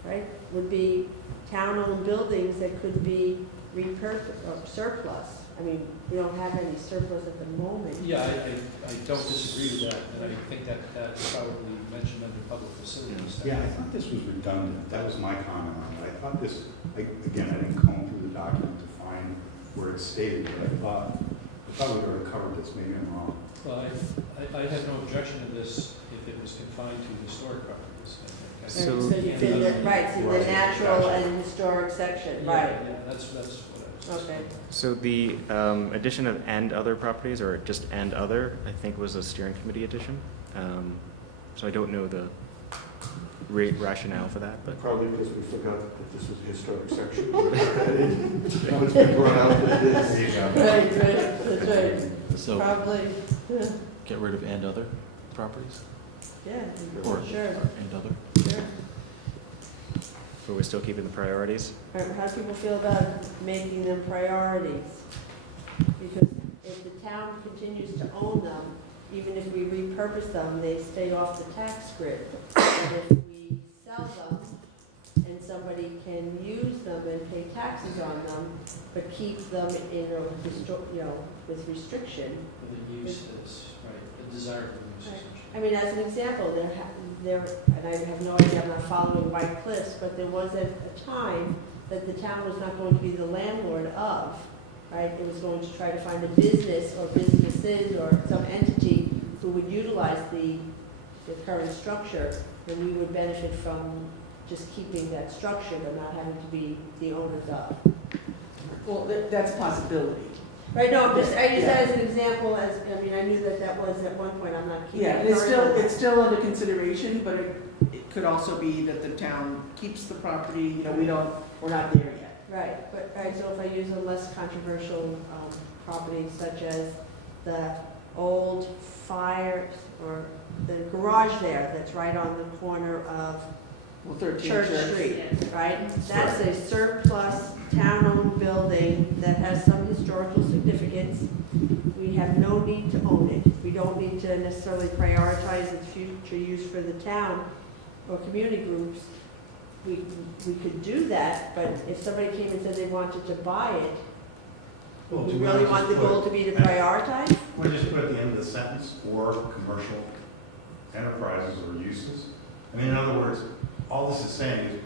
right, would be town-owned buildings that could be repurpose, or surplus. I mean, we don't have any surplus at the moment. Yeah, I don't disagree with that, and I think that that's probably mentioned under public facilities. Yeah, I thought this was redundant. That was my comment on it. I thought this, again, I didn't comb through the document to find where it's stated, but I thought we'd already covered this. Maybe I'm wrong. Well, I have no objection to this if it was confined to historic properties. I think. So you feel that, right, so the natural and historic section, Yeah, right, yeah, that's what I was. okay. So the addition of "and other properties," or just "and other," I think was a steering committee addition. So I don't know the rationale for that, but Probably because we forgot that this was a historic section. Now it's been brought out that it is. Right, that's right, So probably, yeah, get rid of "and other properties," or sure, "and other." sure. but we're still keeping the priorities. All right, how do people feel about making them priorities? Because if the town continues to own them, even if we repurpose them, they stay off the tax grid. And if we sell them and somebody can use them and pay taxes on them, but keep them in a, with restriction. The use is, right, the desirable use. Right. essentially. I mean, as an example, and I have no idea, I'm not following White Cliffs, but there was a time that the town was not going to be the landlord of, right? It was going to try to find a business or businesses or some entity who would utilize the current structure, and we would benefit from just keeping that structure, but not having to be the owners of. Well, that's a possibility. Right, no, I use that as an example, I knew that was at one point, I'm not keeping. Yeah, it's still under consideration, but it could also be that the town keeps the property, we're not there yet. Right, but, so if I use a less controversial property such as the old fire, or the garage there that's right on the corner of 13 Church Street, right? That's a surplus town-owned building that has some historical significance. We have no need to own it. We don't need to necessarily prioritize its future use for the town or community groups. We could do that, but if somebody came and said they wanted to buy it, Well, we do we really just want the put- goal to be to prioritize? We'll just put at the end of the sentence, or commercial enterprises or uses. I mean, in other words, all this is saying is,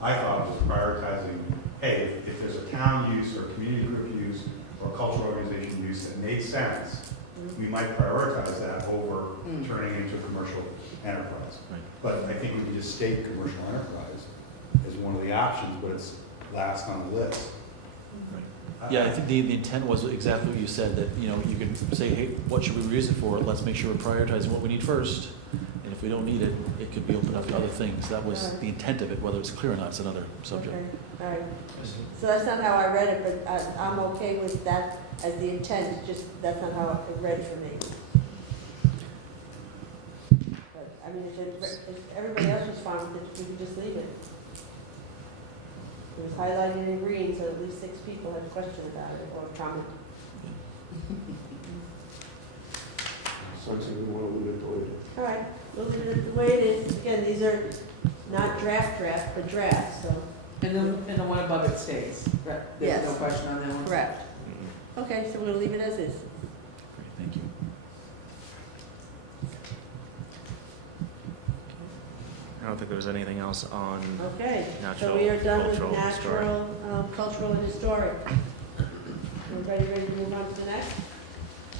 I thought was prioritizing, hey, if there's a town use or community group use or cultural organization use that made sense, we might prioritize that over turning into a commercial enterprise. Right. But I think we can just state commercial enterprise as one of the options, but it's last on the list. Yeah, I think the intent was exactly what you said, that, you can say, hey, what should we use it for? Let's make sure we're prioritizing what we need first. And if we don't need it, it could be opened up to other things. That was the intent of it. Whether it's clear or not, it's another subject. Okay, all right. So that's not how I read it, but I'm okay with that as the intent, just that's not how it read for me. But, I mean, if everybody else was fine with it, we could just leave it. It was highlighted in green, so at least 6 people had a question about it or a comment. So I think we want to leave it the way it is. All right, we'll leave it the way it is. Again, these are not draft, but drafts, so. And the one above it stays, right? There's no Yes. question on that one? Correct. Okay, so we're gonna leave it as is. Great, thank you. I don't think there was anything else on Okay, so natural, we are done with cultural, historic. natural, cultural, and historic. Everybody ready to move on to the next?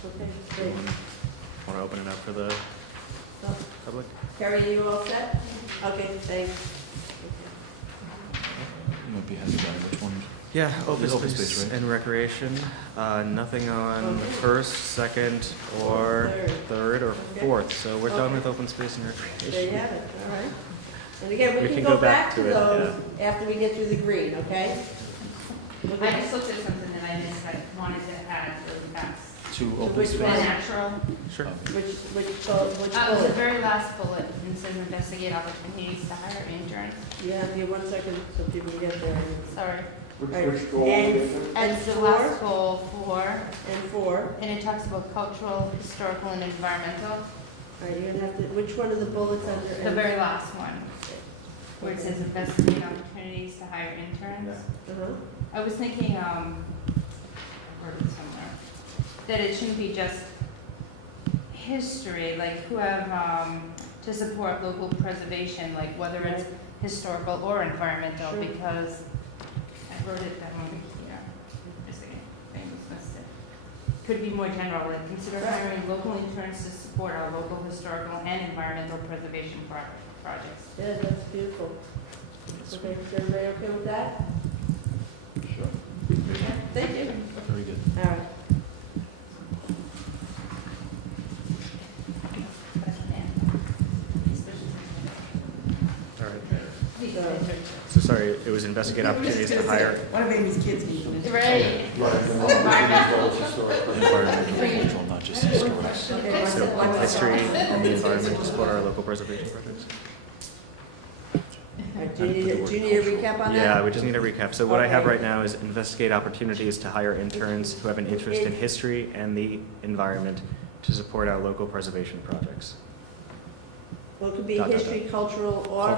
Okay, great. Want to open it up for the So, public? Carrie, are you all set? Okay, thanks. You might be happy about it. Which one? Yeah, open Open space space, right? and recreation. Nothing on Okay. first, second, or third, or Okay. fourth. So we're done Okay. with open space and There you recreation. have it, all right. And again, we We can can go go back back to to it, those after we get through the green, okay? I just looked at something that I missed, I wanted to add really fast. To open which space? The one? natural, Sure. Which it was the bullet? very last bullet, and it says investigate opportunities to hire interns. Yeah, give 1 second so people can get there. Sorry. Right. Which goal? And- is it? And And the four? last goal, 4, And 4. and it talks about cultural, historical, and environmental. All right, you're gonna have to, which one of the bullets under? The very last one, where it says investigate opportunities to hire interns. Uh-huh. I was thinking, I wrote it somewhere, that it shouldn't be just history, like who have, to support local preservation, like whether it's historical or environmental, Sure. because I wrote it down over here. Just a second, maybe it's missed it. Could be more general, like consider hiring local interns to support our local historical and environmental preservation projects. Yeah, that's beautiful. Okay, is everybody okay with that? Sure. Yeah, thank you. Very good. All right. All right. So, So sorry, it was investigate opportunities to hire One of Amy's kids needs it. Right. Right, and then historical. Environmental control, not just historics. okay, what's the- so history and the environment to support our local preservation projects. All right, do you need a recap on that? Yeah, we just need a recap. So what I have right now is investigate opportunities to hire interns who have an interest in history and the environment to support our local preservation projects. Well, it could be Dot, dot, history, cultural, or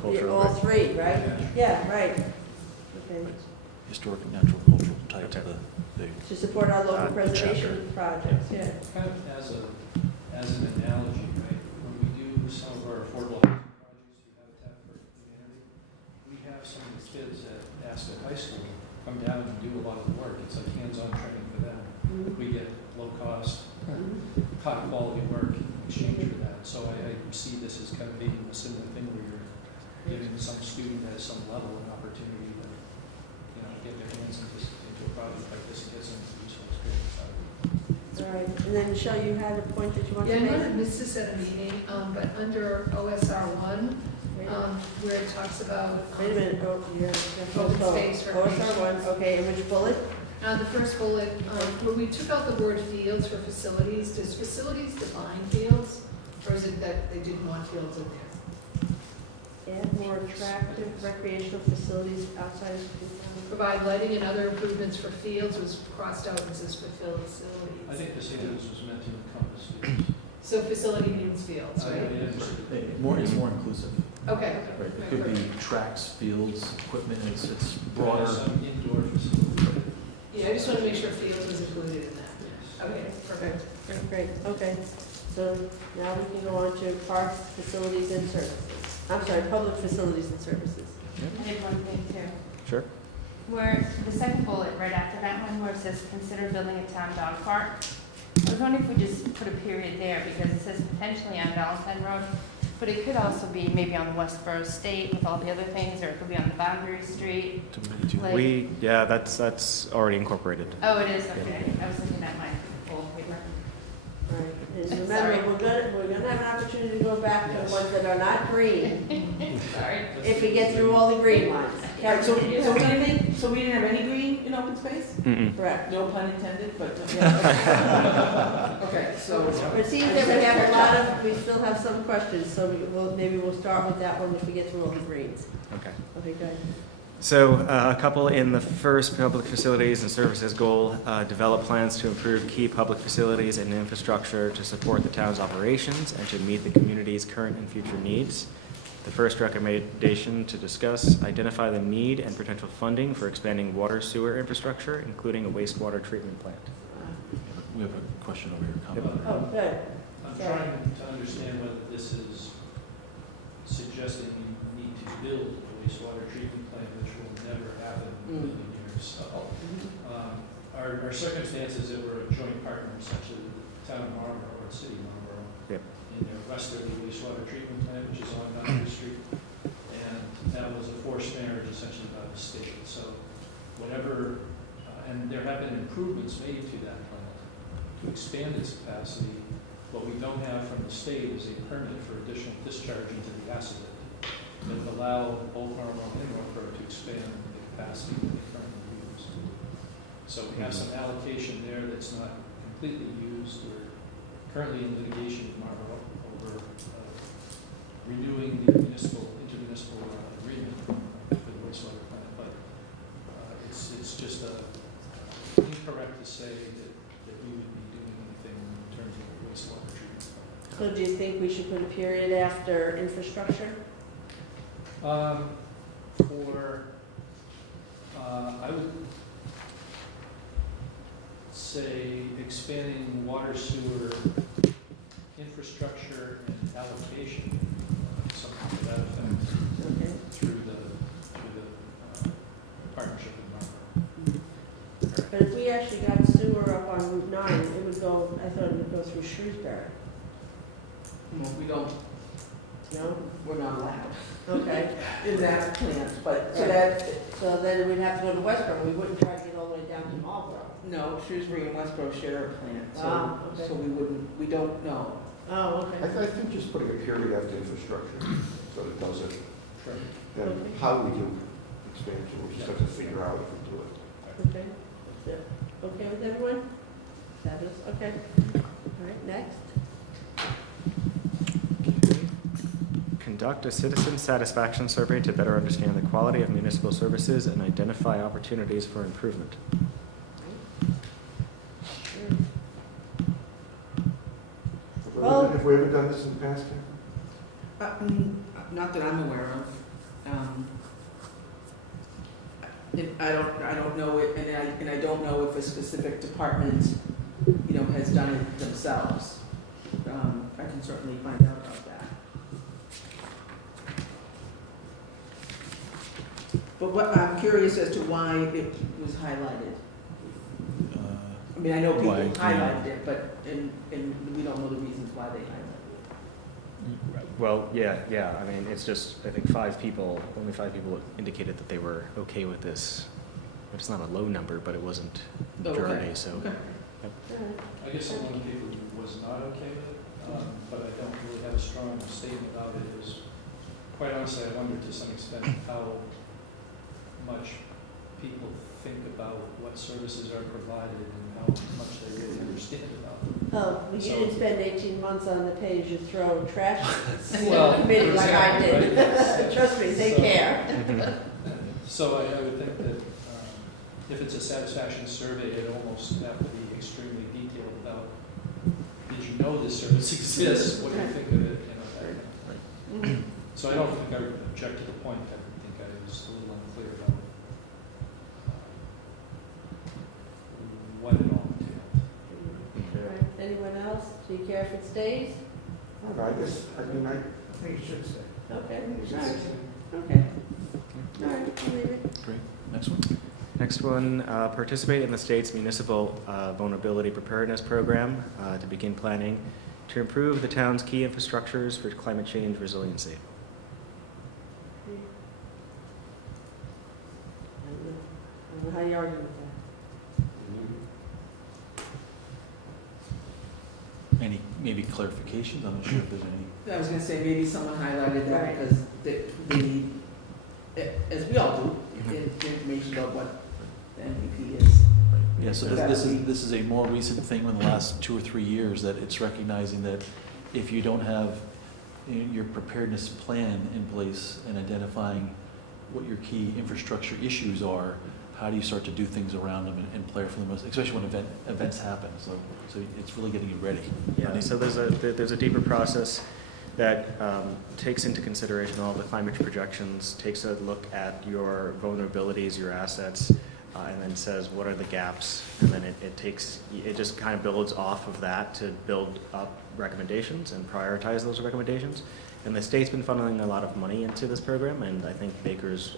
Cultural, all right. three, right? Yeah, right. Okay, Historic and natural cultural type of the to support our local The preservation projects, yeah. Kind of as an analogy, right, when we do some of our affordable housing projects through Habitat for Humanity, we have some of the kids at Ascot High School come down and do a lot of the work. It's like hands-on training for them. Mhm. We get low cost, Mhm. high quality work in exchange for that. So I see this as kind of being a similar thing where you're giving some student at some level an opportunity to, you know, get their hands into a project like this and get some useful experience out of it. All right, and then Michelle, you had a point that you wanted Yeah, to I might make? have missed this at a meeting, but under OSR one, where it talks about. Wait a minute, oh, you're. Open space OSR recreation. one, okay, and which bullet? The first bullet, where we took out the word fields for facilities, does facilities define fields? Or is it that they didn't want fields in there? Add more attractive recreational facilities outside of the Provide lighting and other improvements for fields was crossed out and says for I facilities. think the sentence was meant to encompass fields. So facility means fields, right? It's more inclusive. Okay. Right, it could be tracks, fields, equipment, it's broader. Some indoor facilities. Yeah, I just want to make sure fields was included in that. Okay, perfect. Great, okay. So now we can go on to parks, facilities, and services. I'm sorry, public facilities and services. I did one thing too. Sure. Where, the second bullet, right after that one, where it says, consider building a town dog park. I was wondering if we just put a period there, because it says potentially on Valentine Road, but it could also be maybe on the Westboro State with all the other things, or it could be on the Boundary Street. Like- Yeah, that's already incorporated. Oh, it is, okay. I was looking at my old paper. All right, and Sorry. remember, we're gonna have an opportunity to go back to the ones that are not green, Sorry. if we get through all the green ones. All right, so we didn't have any green in open space? Mm-mm. Correct. No pun intended, but, yeah. Okay, so. It seems that we have a lot of, we still have some questions, so maybe we'll start with that one if we get through all the greens. Okay. Okay, good. So a couple in the first public facilities and services goal, develop plans to improve key public facilities and infrastructure to support the town's operations and to meet the community's current and future needs. The first recommendation to discuss, identify the need and potential funding for expanding water sewer infrastructure, including a wastewater treatment plant. We have a question over here, comment. Oh, good. I'm trying to understand whether this is suggesting we need to build a wastewater treatment plant, which will never happen in a million years. So, our circumstances that we're a joint partner, essentially, with the town of Marlborough or the city of Marlborough, Yep. in their westerly wastewater treatment plant, which is on Boundary Street, and that was a forced marriage essentially by the state. So whatever, and there have been improvements made to that plant to expand its capacity. What we don't have from the state is a permit for additional discharge into the acid that would allow both Marlborough and Northborough to expand the capacity that they currently use. So we have some allocation there that's not completely used. We're currently in litigation with Marlborough over renewing the intermunicipal agreement for the wastewater plant. But it's just incorrect to say that we would be doing anything in terms of wastewater treatment. So do you think we should put a period after infrastructure? For I would say expanding water sewer infrastructure and allocation, something to that effect, Okay. through the partnership with Marlboro. But if we actually got sewer up on Route 9, it would go, I thought it would go through Shrewsbury, Well, we don't, no? we're not allowed Okay. in that plant, but, so Right. that, So then we'd have to go to Westboro, we wouldn't try to get all the way down to Marlboro. no, Shrewsbury and Westboro share a plant, Ah, so, okay. so we don't know. Oh, okay. I think just putting a period after infrastructure, so it does it. Sure. Then Okay. how we do expansion, we just have to figure out if we do it. Okay. Yeah. Okay with everyone? Fabulous, okay. All right, next. Conduct a citizen satisfaction survey to better understand the quality of municipal services and identify opportunities for improvement. Sure. Well, have we ever done this in the past, Ken? Not that I'm aware of. I don't know it, and I don't know if a specific department, has done it themselves. I can certainly find out about that. But I'm curious as to why it was highlighted. I mean, I know people Why, yeah. highlighted it, but, and we don't know the reasons why they highlighted it. Well, yeah, I mean, it's just, I think only 5 people indicated that they were okay with this. It's not a low number, but it wasn't majority, so. Okay. I guess I'm one of the people who was not okay with it, but I don't really have a strong statement about it. It was, quite honestly, I wonder to some extent how much people think about what services are provided and how much they really understand about them. Oh, well, you So- didn't spend 18 months on the pay-as-you-throw trash Well, committee like I exactly, did. right? Trust me, they So- care. So I would think that if it's a satisfaction survey, it'd almost have to be extremely detailed about, did you know this service exists? What do you think of it? That kind of thing. Mhm. So I don't think I would object to the point. I think I was a little unclear about what it all entailed. All right, anyone else? Do you care if it stays? I don't know, I think it should stay. Okay. It should All right. stay. Okay. All right, I'll leave it. Great. Next one. Next one, participate in the state's municipal vulnerability preparedness program to begin planning to improve the town's key infrastructures for climate change resiliency. I don't know how you argue with that. Any, maybe clarifications? I'm not sure if there's any. I was gonna say, maybe someone highlighted that Right. because they need, as we all do, information about what the MVP is. Yeah, so this is a more recent thing in the last 2 or 3 years, that it's recognizing that if you don't have your preparedness plan in place and identifying what your key infrastructure issues are, how do you start to do things around them and plan for them, especially when events happen? So it's really getting you ready. Yeah, so there's a deeper process that takes into consideration all the climate projections, takes a look at your vulnerabilities, your assets, and then says what are the gaps, and then it just kind of builds off of that to build up recommendations and prioritize those recommendations. And the state's been funneling a lot of money into this program, and I think Baker's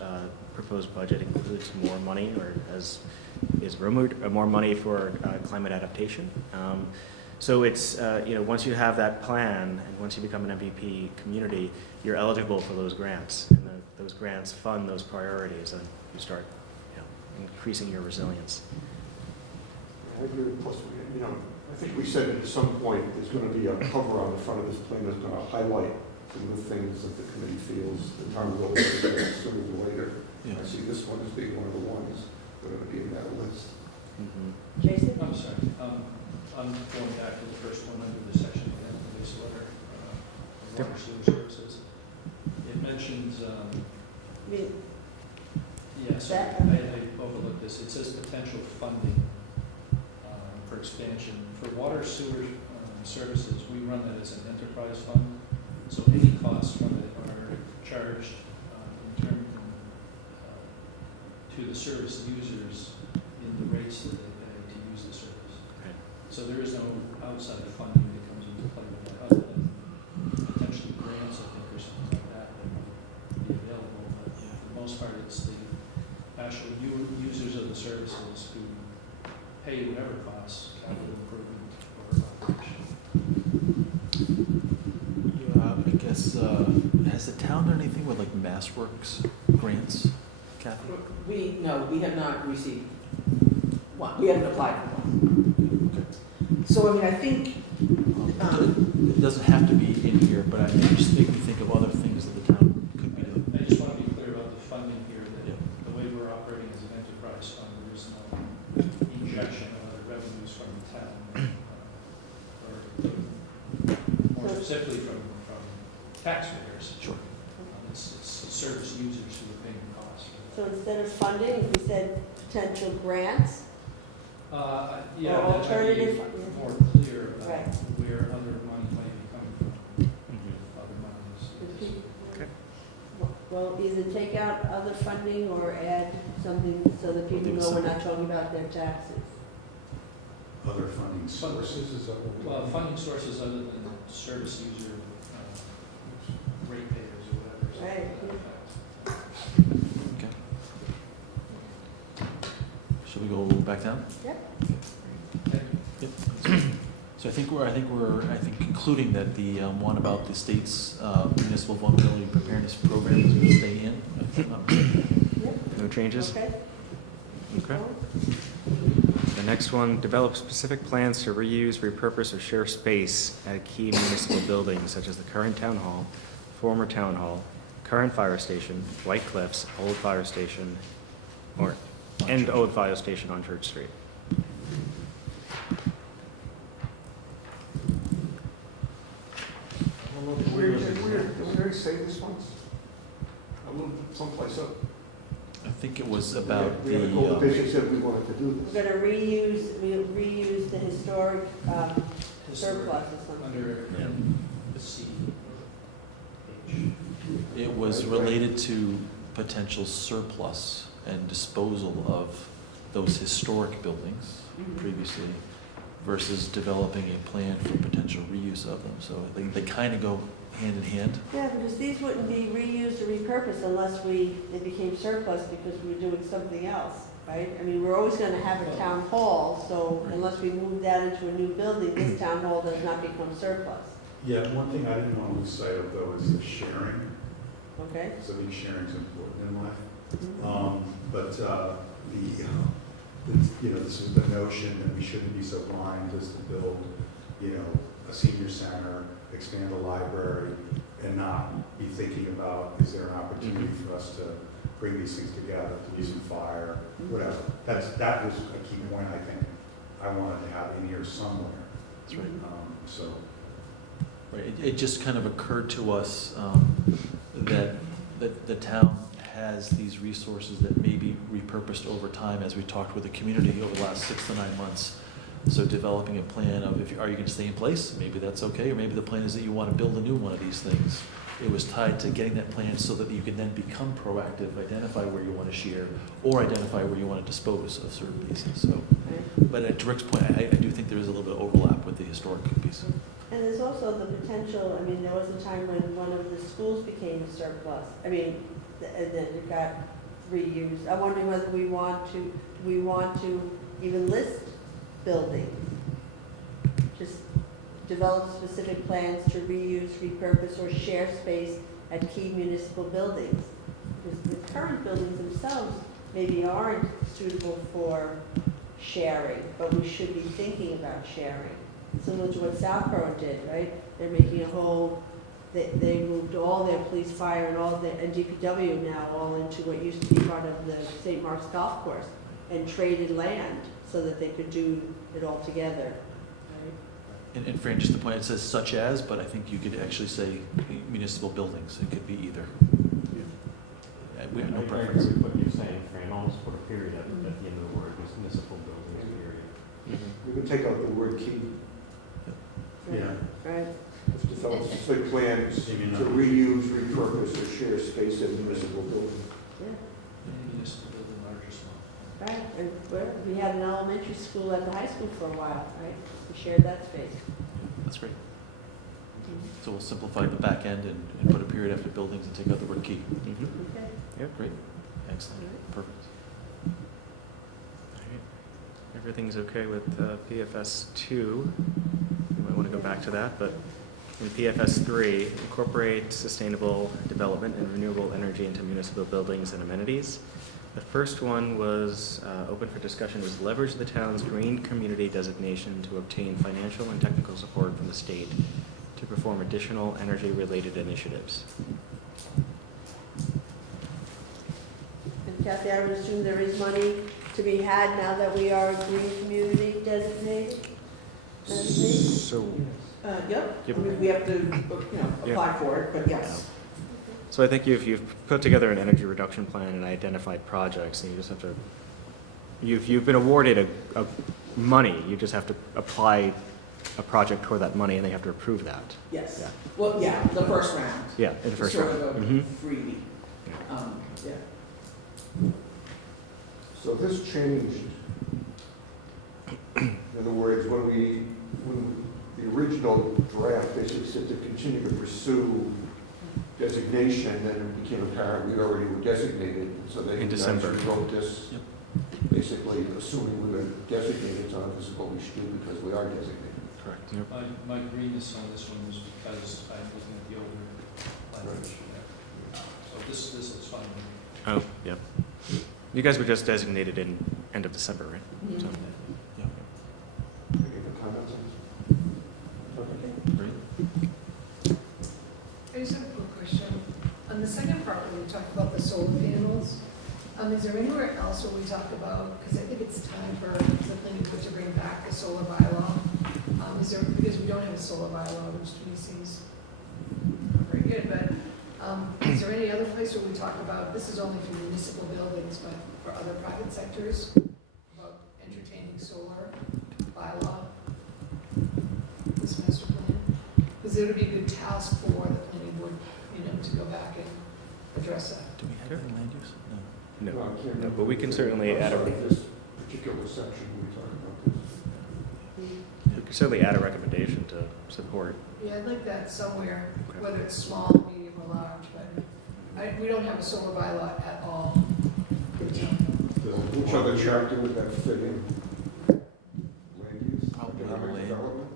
proposed budget includes more money, or as is rumored, more money for climate adaptation. So it's, once you have that plan, and once you become an MVP community, you're eligible for those grants. And those grants fund those priorities, and you start, increasing your resilience. I agree. Plus, I think we said at some point, there's going to be a cover on the front of this plan that's going to highlight some of the things that the committee feels the town will address sooner or later. Yeah. I see this one as being one of the ones that are going to be in that list. Jason? I'm sorry, I'm going back to the first one under the section of the wastewater, water sewer services. It mentions, yes, That- I overlooked this. It says potential funding for expansion. For water sewer services, we run that as an enterprise fund, so any costs from it are charged in turn to the service users in the rates that they pay to use the service. Right. So there is no outside funding that comes into play with that, other than potentially grants, I think, or something like that that might be available. But for the most part, it's the actual users of the services who pay whatever costs, capital improvement or operation. I guess, has the town done anything with like MassWorks grants, Kathy? We have not received one, we haven't applied for one. Okay. So, I mean, I think, It doesn't have to be in here, but it just makes me think of other things that the town could be doing. I just want to be clear about the funding here, that Yeah. the way we're operating as an enterprise fund, there is no injection of other revenues from the town, or more specifically from taxpayers. Sure. It's service users who are paying the cost. So instead of funding, if we said potential grants, Yeah, Or that might be alternative, more clear about Right. where other money might be coming from, other monies. Okay. well, either take out other funding or add something so that people know we're not talking about their taxes. Other funding sources, is that what we're? Well, funding sources other than service user, ratepayers or whatever. something Right. to that effect. Okay. Shall we go back down? Yep. Okay. Yep. So I think we're concluding that the one about the state's municipal vulnerability preparedness program is going to stay in. if I'm not mistaken. Yep, No changes? okay. Okay. The next one, develop specific plans to reuse, repurpose, or share space at key municipal buildings such as the current town hall, former town hall, current fire station, White Cliffs, old fire station, and old fire station on Church Street. Did we already say this once? I went someplace up. I think it was about We had a couple of the, bishops said we wanted to do We're this. gonna we'll reuse the historic surplus or something. Under Yeah. the C. it was related to potential surplus and disposal of those historic buildings previously versus developing a plan for potential reuse of them. So they kind of go hand in hand. Yeah, because these wouldn't be reused or repurposed unless they became surplus because we were doing something else, right? I mean, we're always gonna have a town hall, so Right. unless we move that into a new building, this town hall does not become surplus, Yeah, one thing I didn't want to lose sight of though is the sharing, okay? because I think sharing is important in life. Mhm. But this is the notion that we shouldn't be so blind as to build, a senior center, expand a library, and not be thinking about, is there an opportunity for us to bring these things together, police and fire, whatever. That was a key point I think I wanted to have in here somewhere. That's right. So, Right, it just kind of occurred to us that the town has these resources that may be repurposed over time as we talked with the community over the last 6 to 9 months. So developing a plan of, are you going to stay in place? Maybe that's okay, or maybe the plan is that you want to build a new one of these things. It was tied to getting that plan so that you can then become proactive, identify where you want to share, or identify where you want to dispose of certain pieces. So, Right. but to Rick's point, I do think there is a little bit of overlap with the historic piece. And there's also the potential, I mean, there was a time when one of the schools became surplus, and then it got reused. I'm wondering whether we want to even list buildings. Just develop specific plans to reuse, repurpose, or share space at key municipal buildings. Because the current buildings themselves maybe aren't suitable for sharing, but we should be thinking about sharing. Similar to what Southborough did, right? They're making they moved all their police, fire, and DPW now all into what used to be part of the St. Mark's Golf Course, and traded land so that they could do it all together, right? And Fran, just the point, it says such as, but I think you could actually say municipal buildings. It could be either. We have no I agree preference. with what you're saying, Fran, almost put a period at the end of the word, was municipal buildings, period. We can take out the word key. yeah. Right. Let's develop specific plans to reuse, repurpose, or share space at municipal buildings. Yeah. Any municipal building, large or small. and we had an elementary school at the high school for a while, right? We shared that space. That's great. So we'll simplify the back end and put a period after buildings and take out the word key. Mhm. Okay. Yep. Great. Excellent. Perfect. Alright. Everything's okay with PFS 2. You might want to go back to that, but in PFS 3, incorporate sustainable development and renewable energy into municipal buildings and amenities. The first one was open for discussion, was leverage the town's green community designation to obtain financial and technical support from the state to perform additional energy-related initiatives. And Kathy, I would assume there is money to be had now that we are a green community designated? So, Yep, Yep. I mean, we have to, apply for it, but yes. so I think you've put together an energy reduction plan and identified projects, and you just have to, you've been awarded a money, you just have to apply a project toward that money, and they have to approve that. Yes. Yeah. Well, yeah, the first round. Yeah, in the first Sort round. of a Mhm. freebie. Yeah. So this changed. In other words, when the original draft basically said to continue to pursue designation, then it became apparent we already were designated, so they In December. wrote this, basically assuming we were designated, so this is what we should do because we are designated. Correct. Yep. My greenness on this one was because I'm looking at the older language. So this looks fine with me. Oh, yep. You guys were just designated in end of December, right? Mhm. So- Yeah. Any other comments on this? Great. I just have a quick question. On the second part, where we talked about the solar panels, is there anywhere else where we talk about, because I think it's time for the planning board to bring back the solar bylaw. Is there, because we don't have a solar bylaw, which to me seems not very good, but is there any other place where we talk about, this is only for municipal buildings, but for other private sectors, about entertaining solar bylaw, this master plan? Because it would be a good task for the planning board, to go back and address that. Do we have any land use? No. No, I can't no, remember. but we can certainly add a, This particular section we talked about this. we can certainly add a recommendation to support. Yeah, I'd like that somewhere, Okay. whether it's small, medium, or large, but we don't have a solar bylaw at all. Which other chapter would that fit in? Land use? Probably Economic land. development?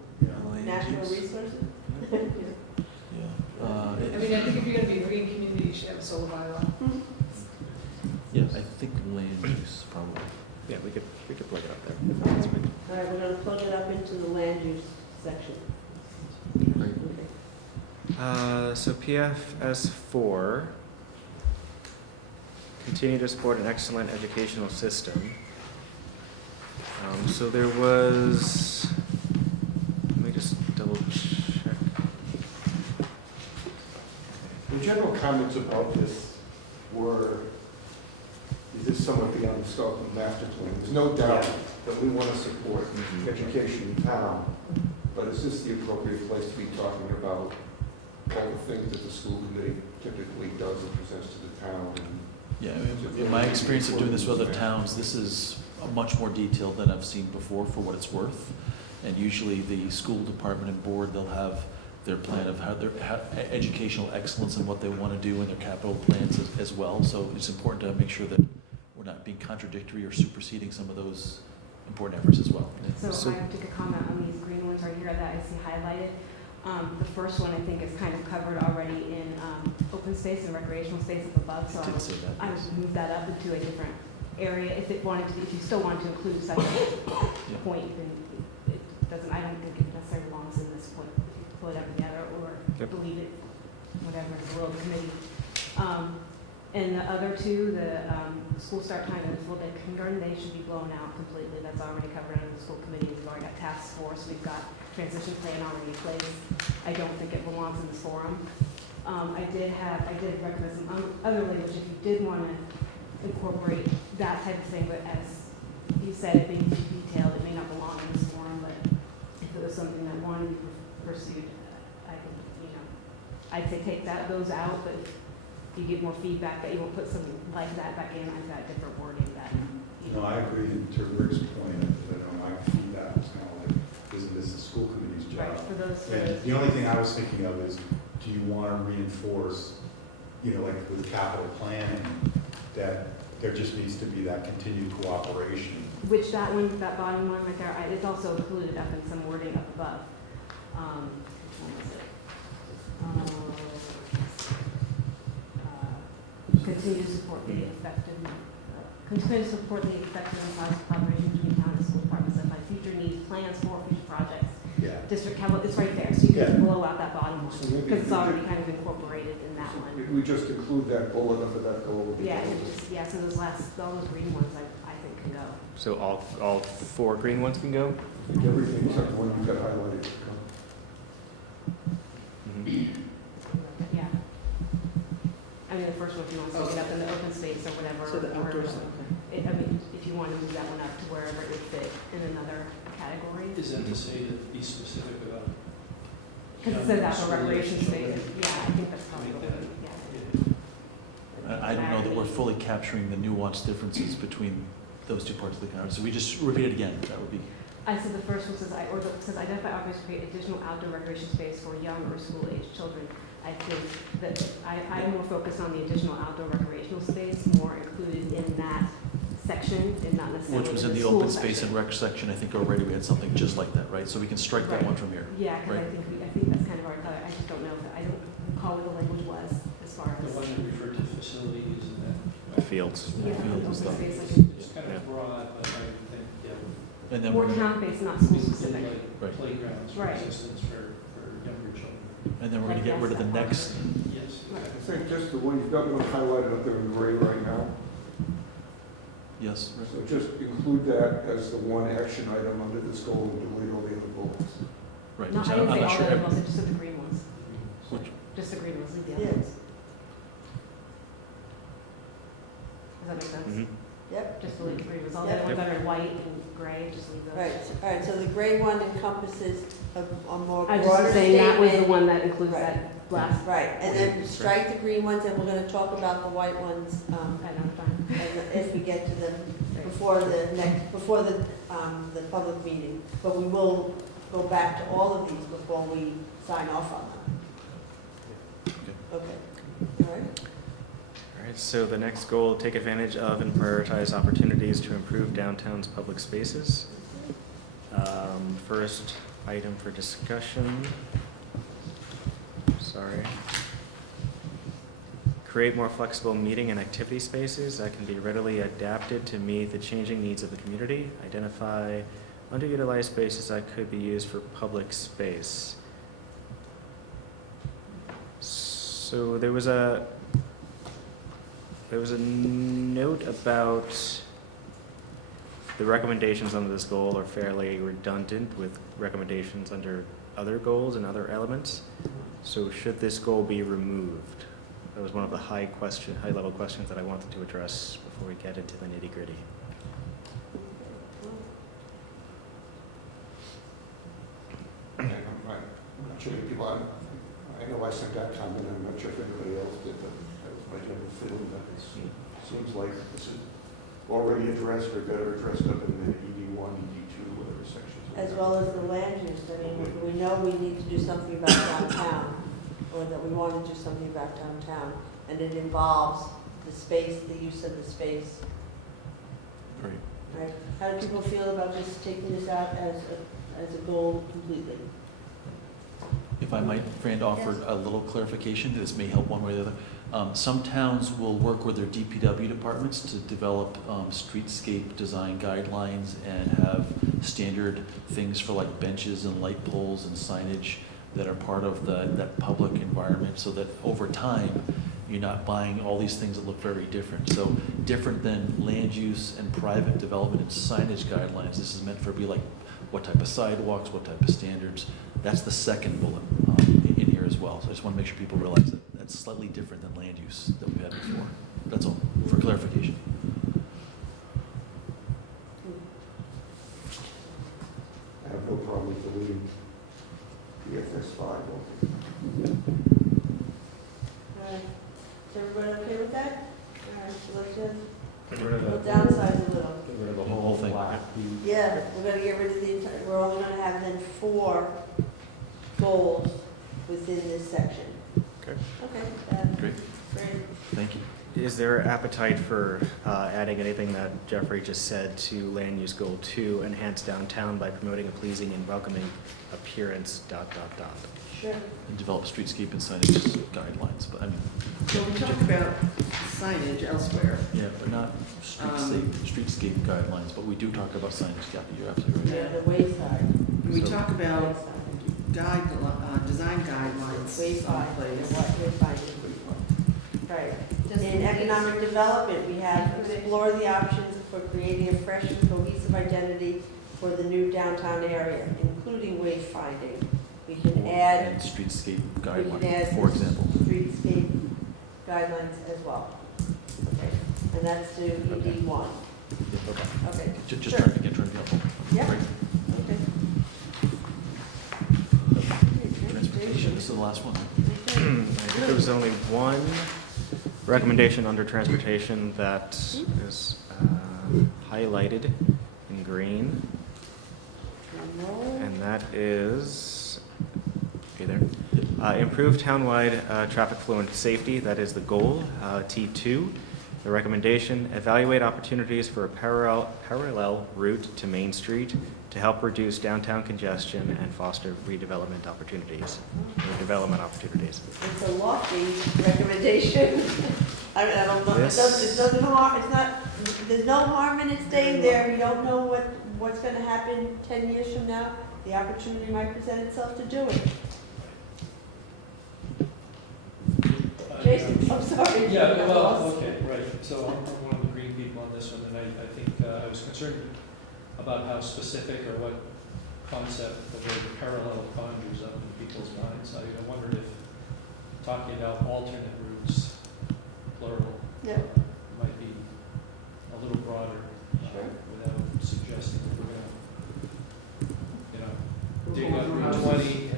Land Natural use? resources? Yeah. I mean, I think if you're gonna be a green community, you should have a solar bylaw. Yeah, I think land use probably. Yeah, we could plug it up there. That's fine. All right, we're gonna plug it up into the land use section. Great. So PFS 4, continue to support an excellent educational system. So there was, let me just double check. The general comments about this were, is this somewhat beyond the scope of the master plan? There's no doubt that we want to support education in town, but is this the appropriate place to be talking about all the things that the school committee typically does and presents to the town? Yeah, in my experience of doing this with other towns, this is much more detailed than I've seen before for what it's worth. And usually the school department and board, they'll have their plan of how their educational excellence and what they want to do in their capital plans as well. So it's important to make sure that we're not being contradictory or superseding some of those important efforts as well. So I took a comment on these green ones right here that I see highlighted. The first one I think is kind of covered already in open space and recreational space up above, so I did say that, I yes. would move that up into a different area if it wanted to, if you still want to include such a Yeah. point, then it doesn't, I don't think it necessarily belongs in this point. If you pull it up together or Yep. delete it, whatever, it's the will of the committee. And the other two, the school start time and the full day kindergarten, they should be blown out completely. That's already covered under the school committee. We've already got task force, we've got transition plan already in place. I don't think it belongs in this forum. I did recommend some other language if you did want to incorporate that type of thing, but as you said, it being too detailed, it may not belong in this forum, but if it was something that wanted to be pursued, I could, I'd say take those out, but if you get more feedback that you will put something like that back in, I've got different wording that, No, I agree to Rick's point, my feedback was kind of like, isn't this the school committee's job? Right, for those, And the only thing I was thinking of is, do you want to reinforce, like with capital planning, that there just needs to be that continued cooperation? which that one, that bottom one right there, it's also included up in some wording up above. Which one was it? Continue to support the effective, continue to support the effective and positive collaboration between town and school departments and by future needs, plans for future projects. Yeah. District capital, it's right there, so you Yeah. can blow out that bottom So one, maybe because it's we already could- kind of incorporated in that one. If we just include that bullet under that goal. would be Yeah, good. and just, yeah, so those last, all those green ones, I think can go. So all 4 green ones can go? Everything except the one you've got highlighted. Yeah. I mean, the first one, if you want to stick it up in the open space or whatever. So the or- outdoors, okay. I mean, if you want to move that one up to wherever it would fit in another category. Is that to say that be specific about? Because it says outdoor School age recreation space, children? yeah, I think that's probably Make what that- we, yeah. I don't know that we're fully capturing the nuanced differences between those two parts of the conversation. So we just repeat it again, that would be. I said the first one says, says identify opportunities to create additional outdoor recreation space for young or school-aged children. I think that I'm more focused on the additional outdoor recreational space, more included in that section and not necessarily Which was in the school open space section. and rec section, I think already we had something just like that, right? So we can strike that Right. one from here. Yeah, because Right. I think that's kind of our color. I just don't know if, I don't recall what the language was as far The as. one that referred to facilities and that, Fields. Yeah, field open and stuff. space, like it's kind Yeah. of broad, but I think, And then more we're gonna, town-based, not school basically specific. like Right. playgrounds, for Right. assistance for younger children. and then we're gonna get rid of the next, Yes. I think just the one, you've got one highlighted up there in gray right now. yes, Rick? So just include that as the one action item under this goal and delete all the other bullets. Right. No, which I didn't I'm say not all sure the ev- ones, I just said the green ones. which- Just the green ones, leave the other Yes. ones. Does that make sense? Mhm. Yep. Just delete the green ones. All the Yep. other ones that are white and gray, just leave those. Right, so the gray one encompasses a more I broader was just saying that was the statement. one that includes Right. that blast Right, and then strike the green ones, and we're gonna talk about the white ones, at another time. if we get to them before the public meeting. But we will go back to all of these before we sign off on them. Okay, all right? All right, so the next goal, take advantage of and prioritize opportunities to improve downtown's public spaces. First item for discussion. Sorry. Create more flexible meeting and activity spaces that can be readily adapted to meet the changing needs of the community. Identify underutilized spaces that could be used for public space. So there was a note about the recommendations under this goal are fairly redundant with recommendations under other goals and other elements. So should this goal be removed? That was one of the high-level questions that I wanted to address before we get into the nitty-gritty. I'm not sure if people, I know I sent that comment, I'm not sure if anybody else did, but that was my general feeling that it seems like this is already addressed or better addressed up in the ED1, ED2, whatever sections. As well as the land use, I mean, we know we need to do something about downtown, or that we want to do something about downtown, and it involves the space, the use of the space, Great. right? How do people feel about just taking this out as a goal completely? If I might, Fran, offer Yes. a little clarification, this may help one way or the other. Some towns will work with their DPW departments to develop streetscape design guidelines and have standard things for like benches and light poles and signage that are part of that public environment, so that over time, you're not buying all these things that look very different. So different than land use and private development and signage guidelines, this is meant for be like what type of sidewalks, what type of standards. That's the second bullet in here as well. So I just want to make sure people realize that that's slightly different than land use that we've had before. That's all, for clarification. I have no problem with deleting PFS 5. All right, is everybody okay with that? All right, so let's just Get rid of We'll the, downsize a little. get rid of the Whole whole thing, black. Yeah, we're gonna get rid of the entire, we're only gonna have then 4 goals within this section. Okay. Okay, Great, great. thank you. Is there appetite for adding anything that Jeffrey just said to land use goal 2, enhance downtown by promoting a pleasing and welcoming appearance, ... Sure. And develop streetscape and signage guidelines, but I mean, So we talked about signage elsewhere. yeah, but not streetscape guidelines, but we do talk about signage, Kathy, you're absolutely right. Yeah, the wayside. And we So- talk about Wayside. design guidelines Wayside, someplace. and what wayfinding. Right. In economic development, we have explore the options for creating a fresh and cohesive identity for the new downtown area, including wayfinding. We can add And streetscape We can add guidelines, for example. streetscape guidelines as well. Okay, and that's to ED 1. Okay. Okay, Just Sure. trying to be helpful. Yeah. Great. okay. Transportation, this is the last one. I think there was only one recommendation under transportation that is highlighted in green, and that is, okay there, improve townwide traffic flow and safety, that is the goal, T2. The recommendation, evaluate opportunities for a parallel route to Main Street to help reduce downtown congestion and foster redevelopment opportunities, or development opportunities. It's a lofty recommendation. I mean, I don't know, it doesn't harm, it's not, there's no harm in it staying there. We don't know what's gonna happen 10 years from now. The opportunity might present itself to do it. Jason, I'm sorry. Yeah, well, okay, right, so I'm one of the green people on this one, and I think I was concerned about how specific or what concept the word parallel conjures up in people's minds. I wondered if talking about alternate routes, plural, Yeah. might be a little broader, without suggesting that we're gonna, dig up Route 20,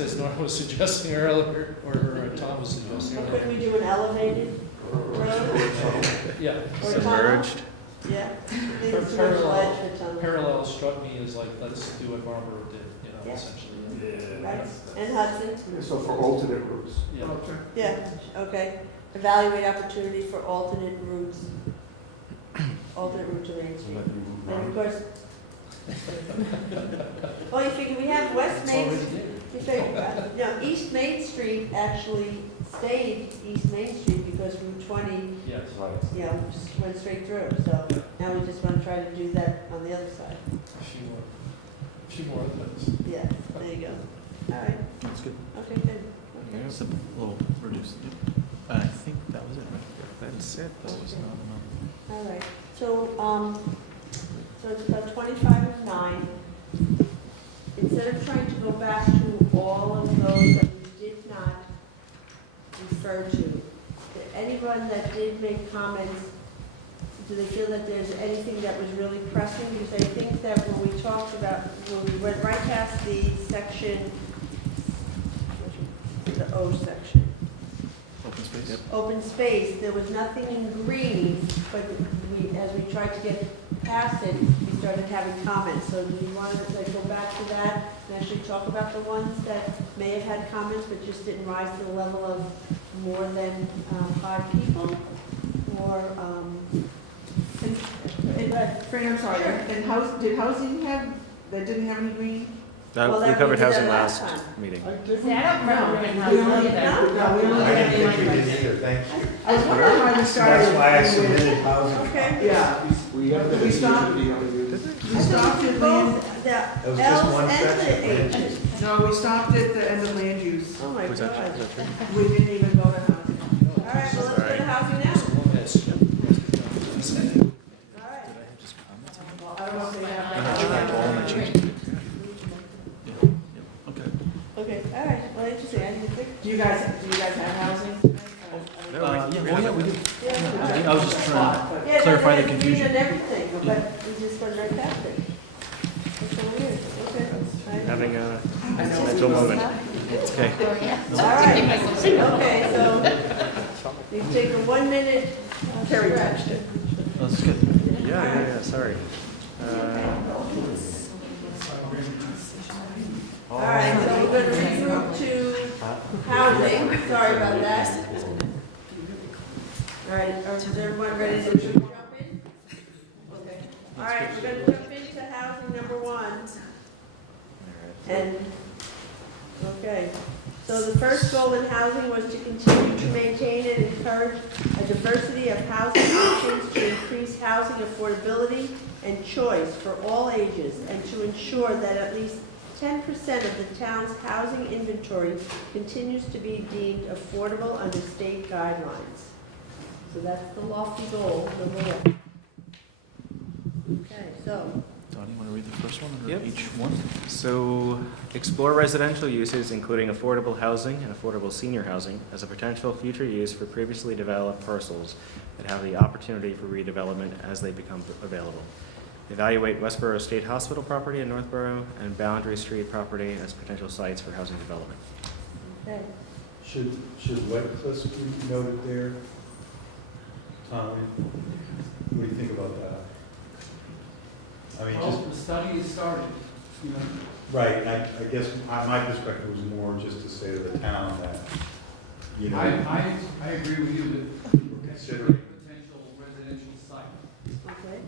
as Norm was suggesting earlier, or Tom was suggesting Or earlier. could we do an elevated road? Yeah. Or Submerged. Yeah. Parallel. Parallel struck me as like, let's do what Marlboro did, Yeah. essentially. Right, and Hudson? So for alternate routes. Yeah. Yeah, okay. Evaluate opportunity for alternate routes. Alternate route to Main Street. And of course, well, you figure we have West It's Main, already there. you figure, no, East Main Street actually stayed East Main Street because Route 20, Yes. you know, just went straight through. So now we just want to try to do that on the other side. A few more of those. Yeah, there you go. All right, That's good. okay, good. Okay. Yeah. Simple, a little reduced. Yep. I think that was it, right? That's it. That was not All right, so, so it's about 25 of 9. Instead of trying to go back to all of those that we did not refer to, anyone that did make comments, do they feel that there's anything that was really pressing? Because I think that when we talked about, when we went right past the section, the O section, open space. Yep. open space, there was nothing in green, but we, as we tried to get past it, we started having comments. So do you want to like, go back to that and actually talk about the ones that may have had comments but just didn't rise to the level of more than 5 people? Or, Fran, I'm sorry, and did housing have, that didn't have any green? Well, We that covered we did housing that last last time. meeting. See, I don't remember doing We housing only, either. no, we only I had didn't think we any. did either, thank you. I was wondering why we started. That's why I with- submitted housing. Okay. Yeah, We have We stopped- the we stopped at land, Both the That was just L's one and section. the H's. no, we stopped at the end of land use. Oh my Was that- God. was that true? We didn't even go to housing. All right, well, let's go to housing now. All right. Just comments? Well, I don't know if we have I'm that. not trying to all my changes. Yeah, yeah, okay. Okay, all right, well, interesting, I didn't think. Do you guys have housing? Yeah, we do. Yeah. I was just trying to Yeah, clarify the no, confusion. and everything, but we just went right past it. That's so weird, okay. Having a I know. mental moment. Okay. All right, okay, so you take a 1 minute Carrie stretch. Let's Yeah, sorry. All right, so we're gonna regroup to housing, sorry about that. All right, is everyone ready to jump in? Okay. All right, we're gonna jump into housing number one. And, okay, so the first goal in housing was to continue to maintain and encourage a diversity of housing options to increase housing affordability and choice for all ages, and to ensure that at least 10% of the town's housing inventory continues to be deemed affordable under state guidelines. So that's the lofty goal, number one. Okay, so, Donnie, you want to read the first one under Yep. each one? So, explore residential uses, including affordable housing and affordable senior housing, as a potential future use for previously developed parcels that have the opportunity for redevelopment as they become available. Evaluate Westboro State Hospital property in Northborough and Boundary Street property as potential sites for housing development. okay. Should White Cliffs be noted there? Tom, what do you think about that? I mean, just, Well, the study is started, you know. right, and I guess my perspective was more just to say to the town that, you know, I agree with you that we're that's a considering. potential residential site Okay,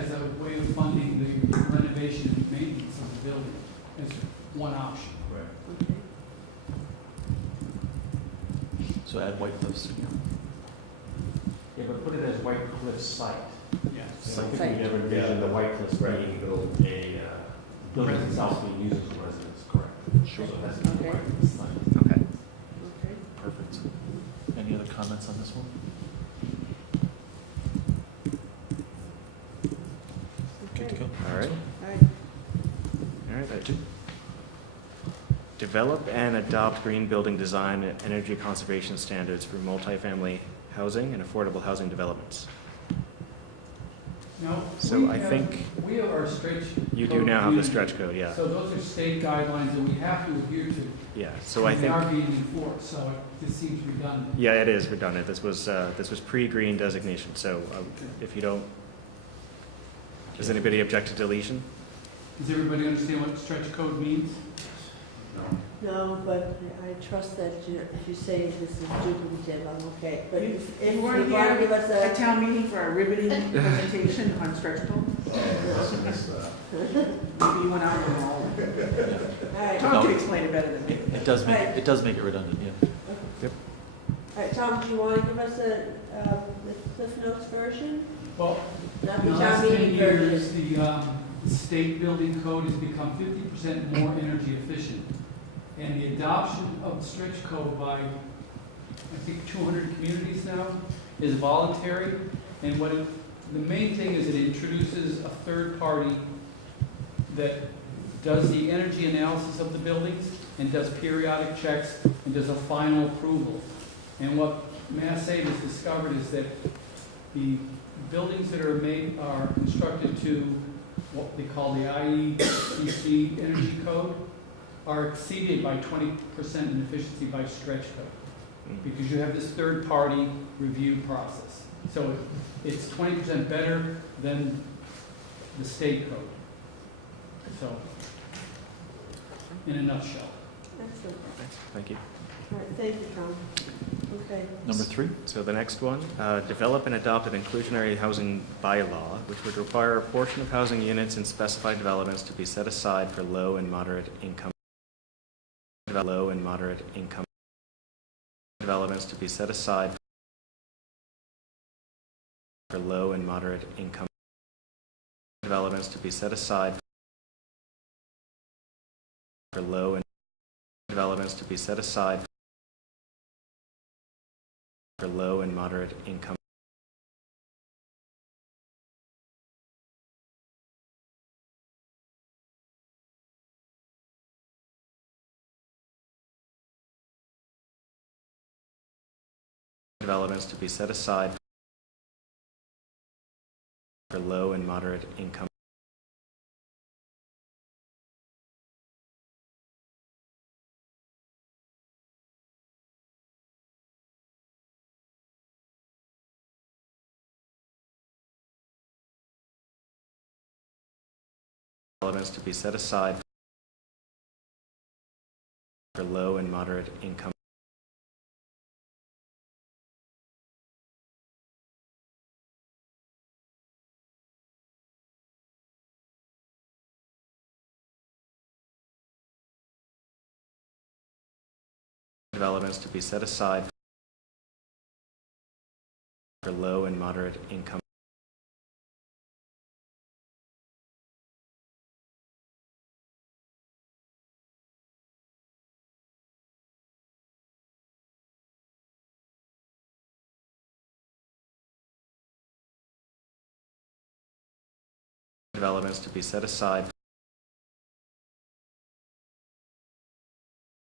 as a way of funding the renovation and maintenance of the building is one option. Right. okay. So add White Cliffs. Yeah, but put it as White Cliff site. Yeah. I think we never envisioned the White Cliffs being a building itself being used as a residence, correct? Sure. So that's the Okay. White Cliff site. Okay. Okay. Perfect. Any other comments on this one? Good to go. All right. All right. All right. Develop and adopt green building design and energy conservation standards for multifamily housing and affordable housing developments. No. So we I have- think We have our stretch. you do code now have the community. stretch code, yeah. So those are state guidelines that we have to adhere to. Yeah, so I and think, They are being enforced, so it just seems redundant. yeah, it is redundant. This was pre-green designation, so if you don't, does anybody object to deletion? Does everybody understand what stretch code means? No. No, but I trust that if you say this is duplicative, I'm okay. But You- if you you weren't want to here give us At a, town meeting for a riveting presentation on stretch code, maybe you went out on all of it. all right, Tom can explain it better than me. It does make it redundant, yeah. all right, Tom, do you want to give us the Cliff Notes version? Well, Not in the the last town 10 meeting years, version. the state building code has become 50% more energy efficient. And the adoption of the stretch code by, I think, 200 communities now is voluntary. And the main thing is it introduces a third party that does the energy analysis of the buildings and does periodic checks and does a final approval. And what Mass Save has discovered is that the buildings that are constructed to what they call the IECC energy code are exceeded by 20% in efficiency by stretch code, because you have this third-party review process. So it's 20% better than the state code. So, in a nutshell. Excellent. Thank you. All right, thank you, Tom. Okay. Number 3? So the next one, develop and adopt an inclusionary housing bylaw, which would require a portion of housing units in specified developments to be set aside for low and moderate income developments to be set aside for low and moderate income developments to be set aside for low and developments to be set aside for low and moderate income developments to be set aside for low and moderate income Elements to be set aside for low and moderate income. Developments to be set aside for low and moderate income. Developments to be set aside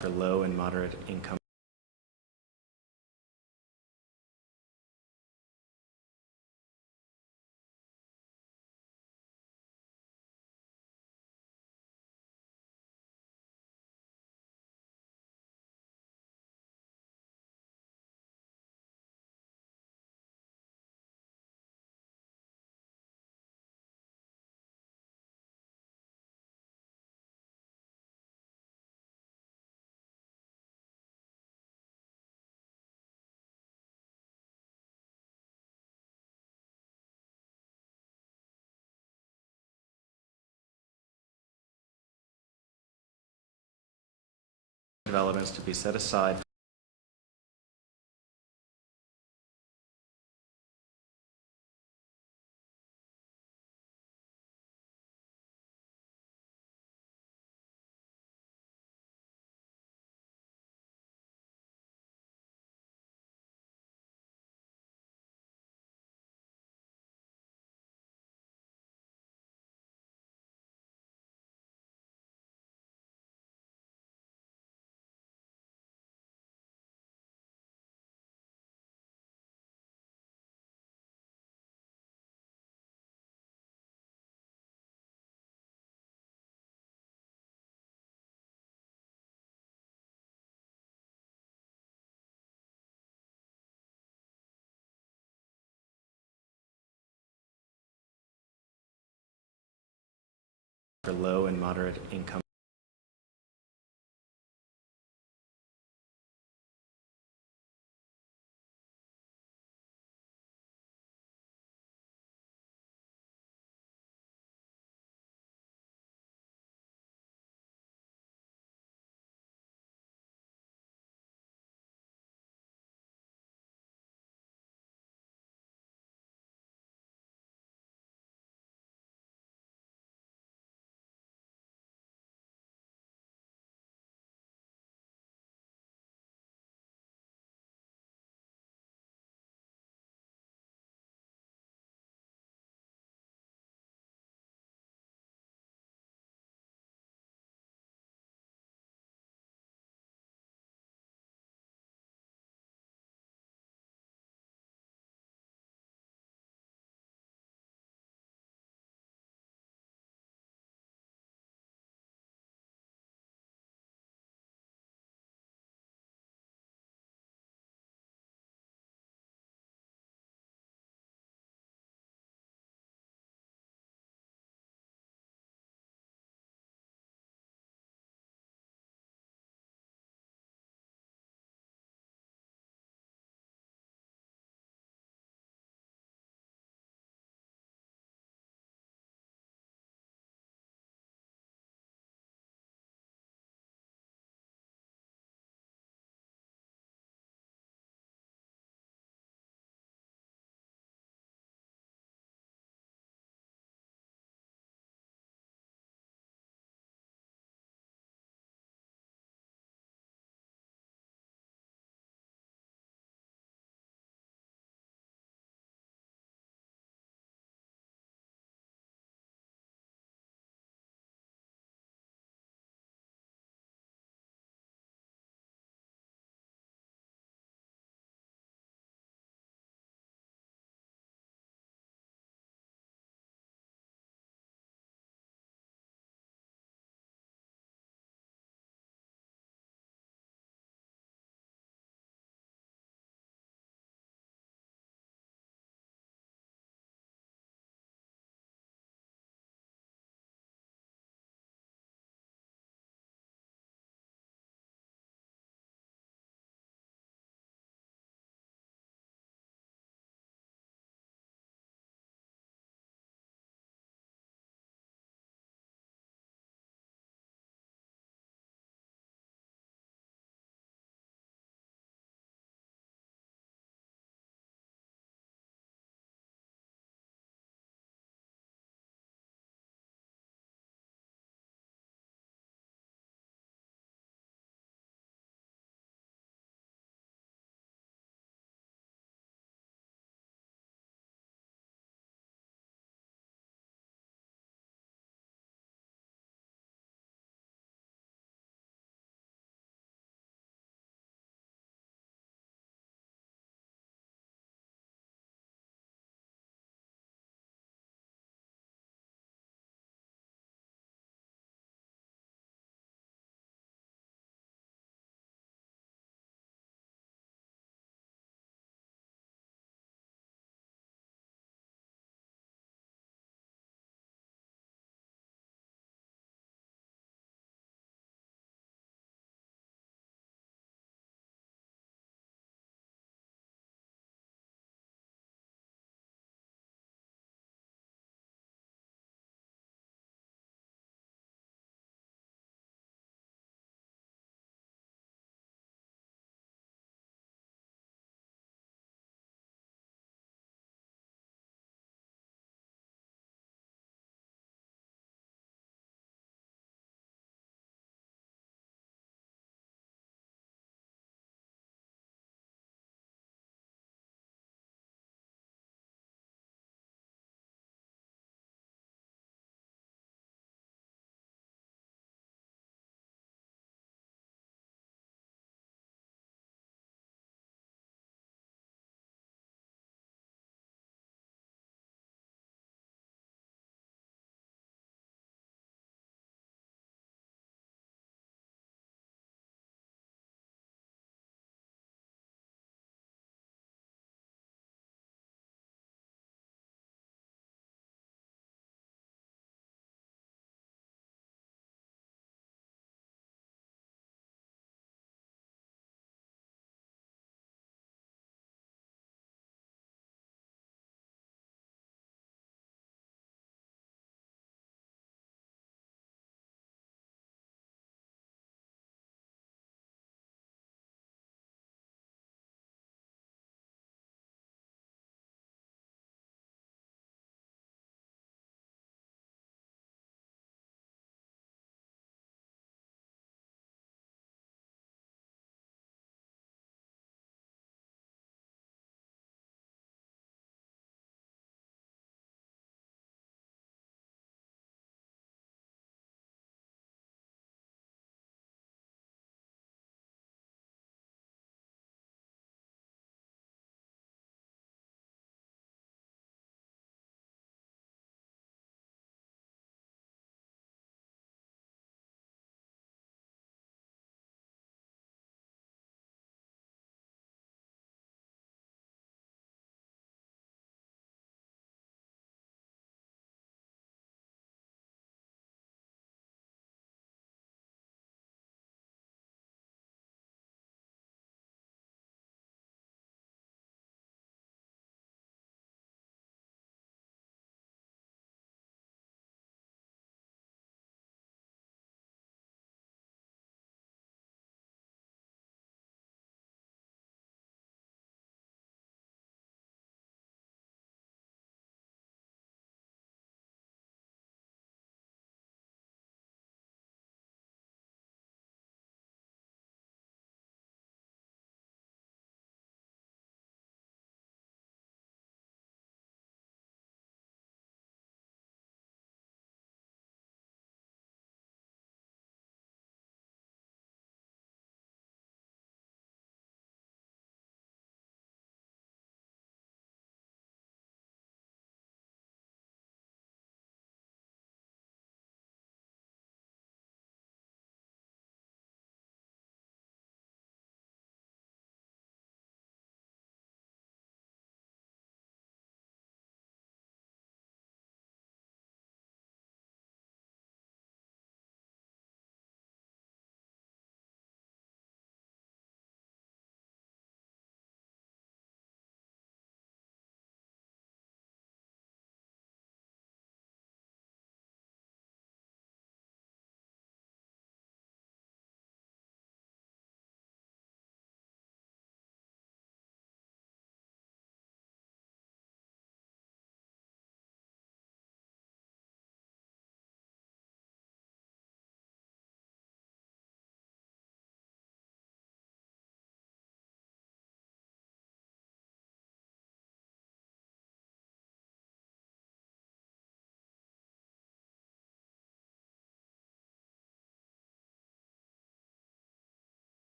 for low and moderate income. Developments to be set aside for low and moderate income.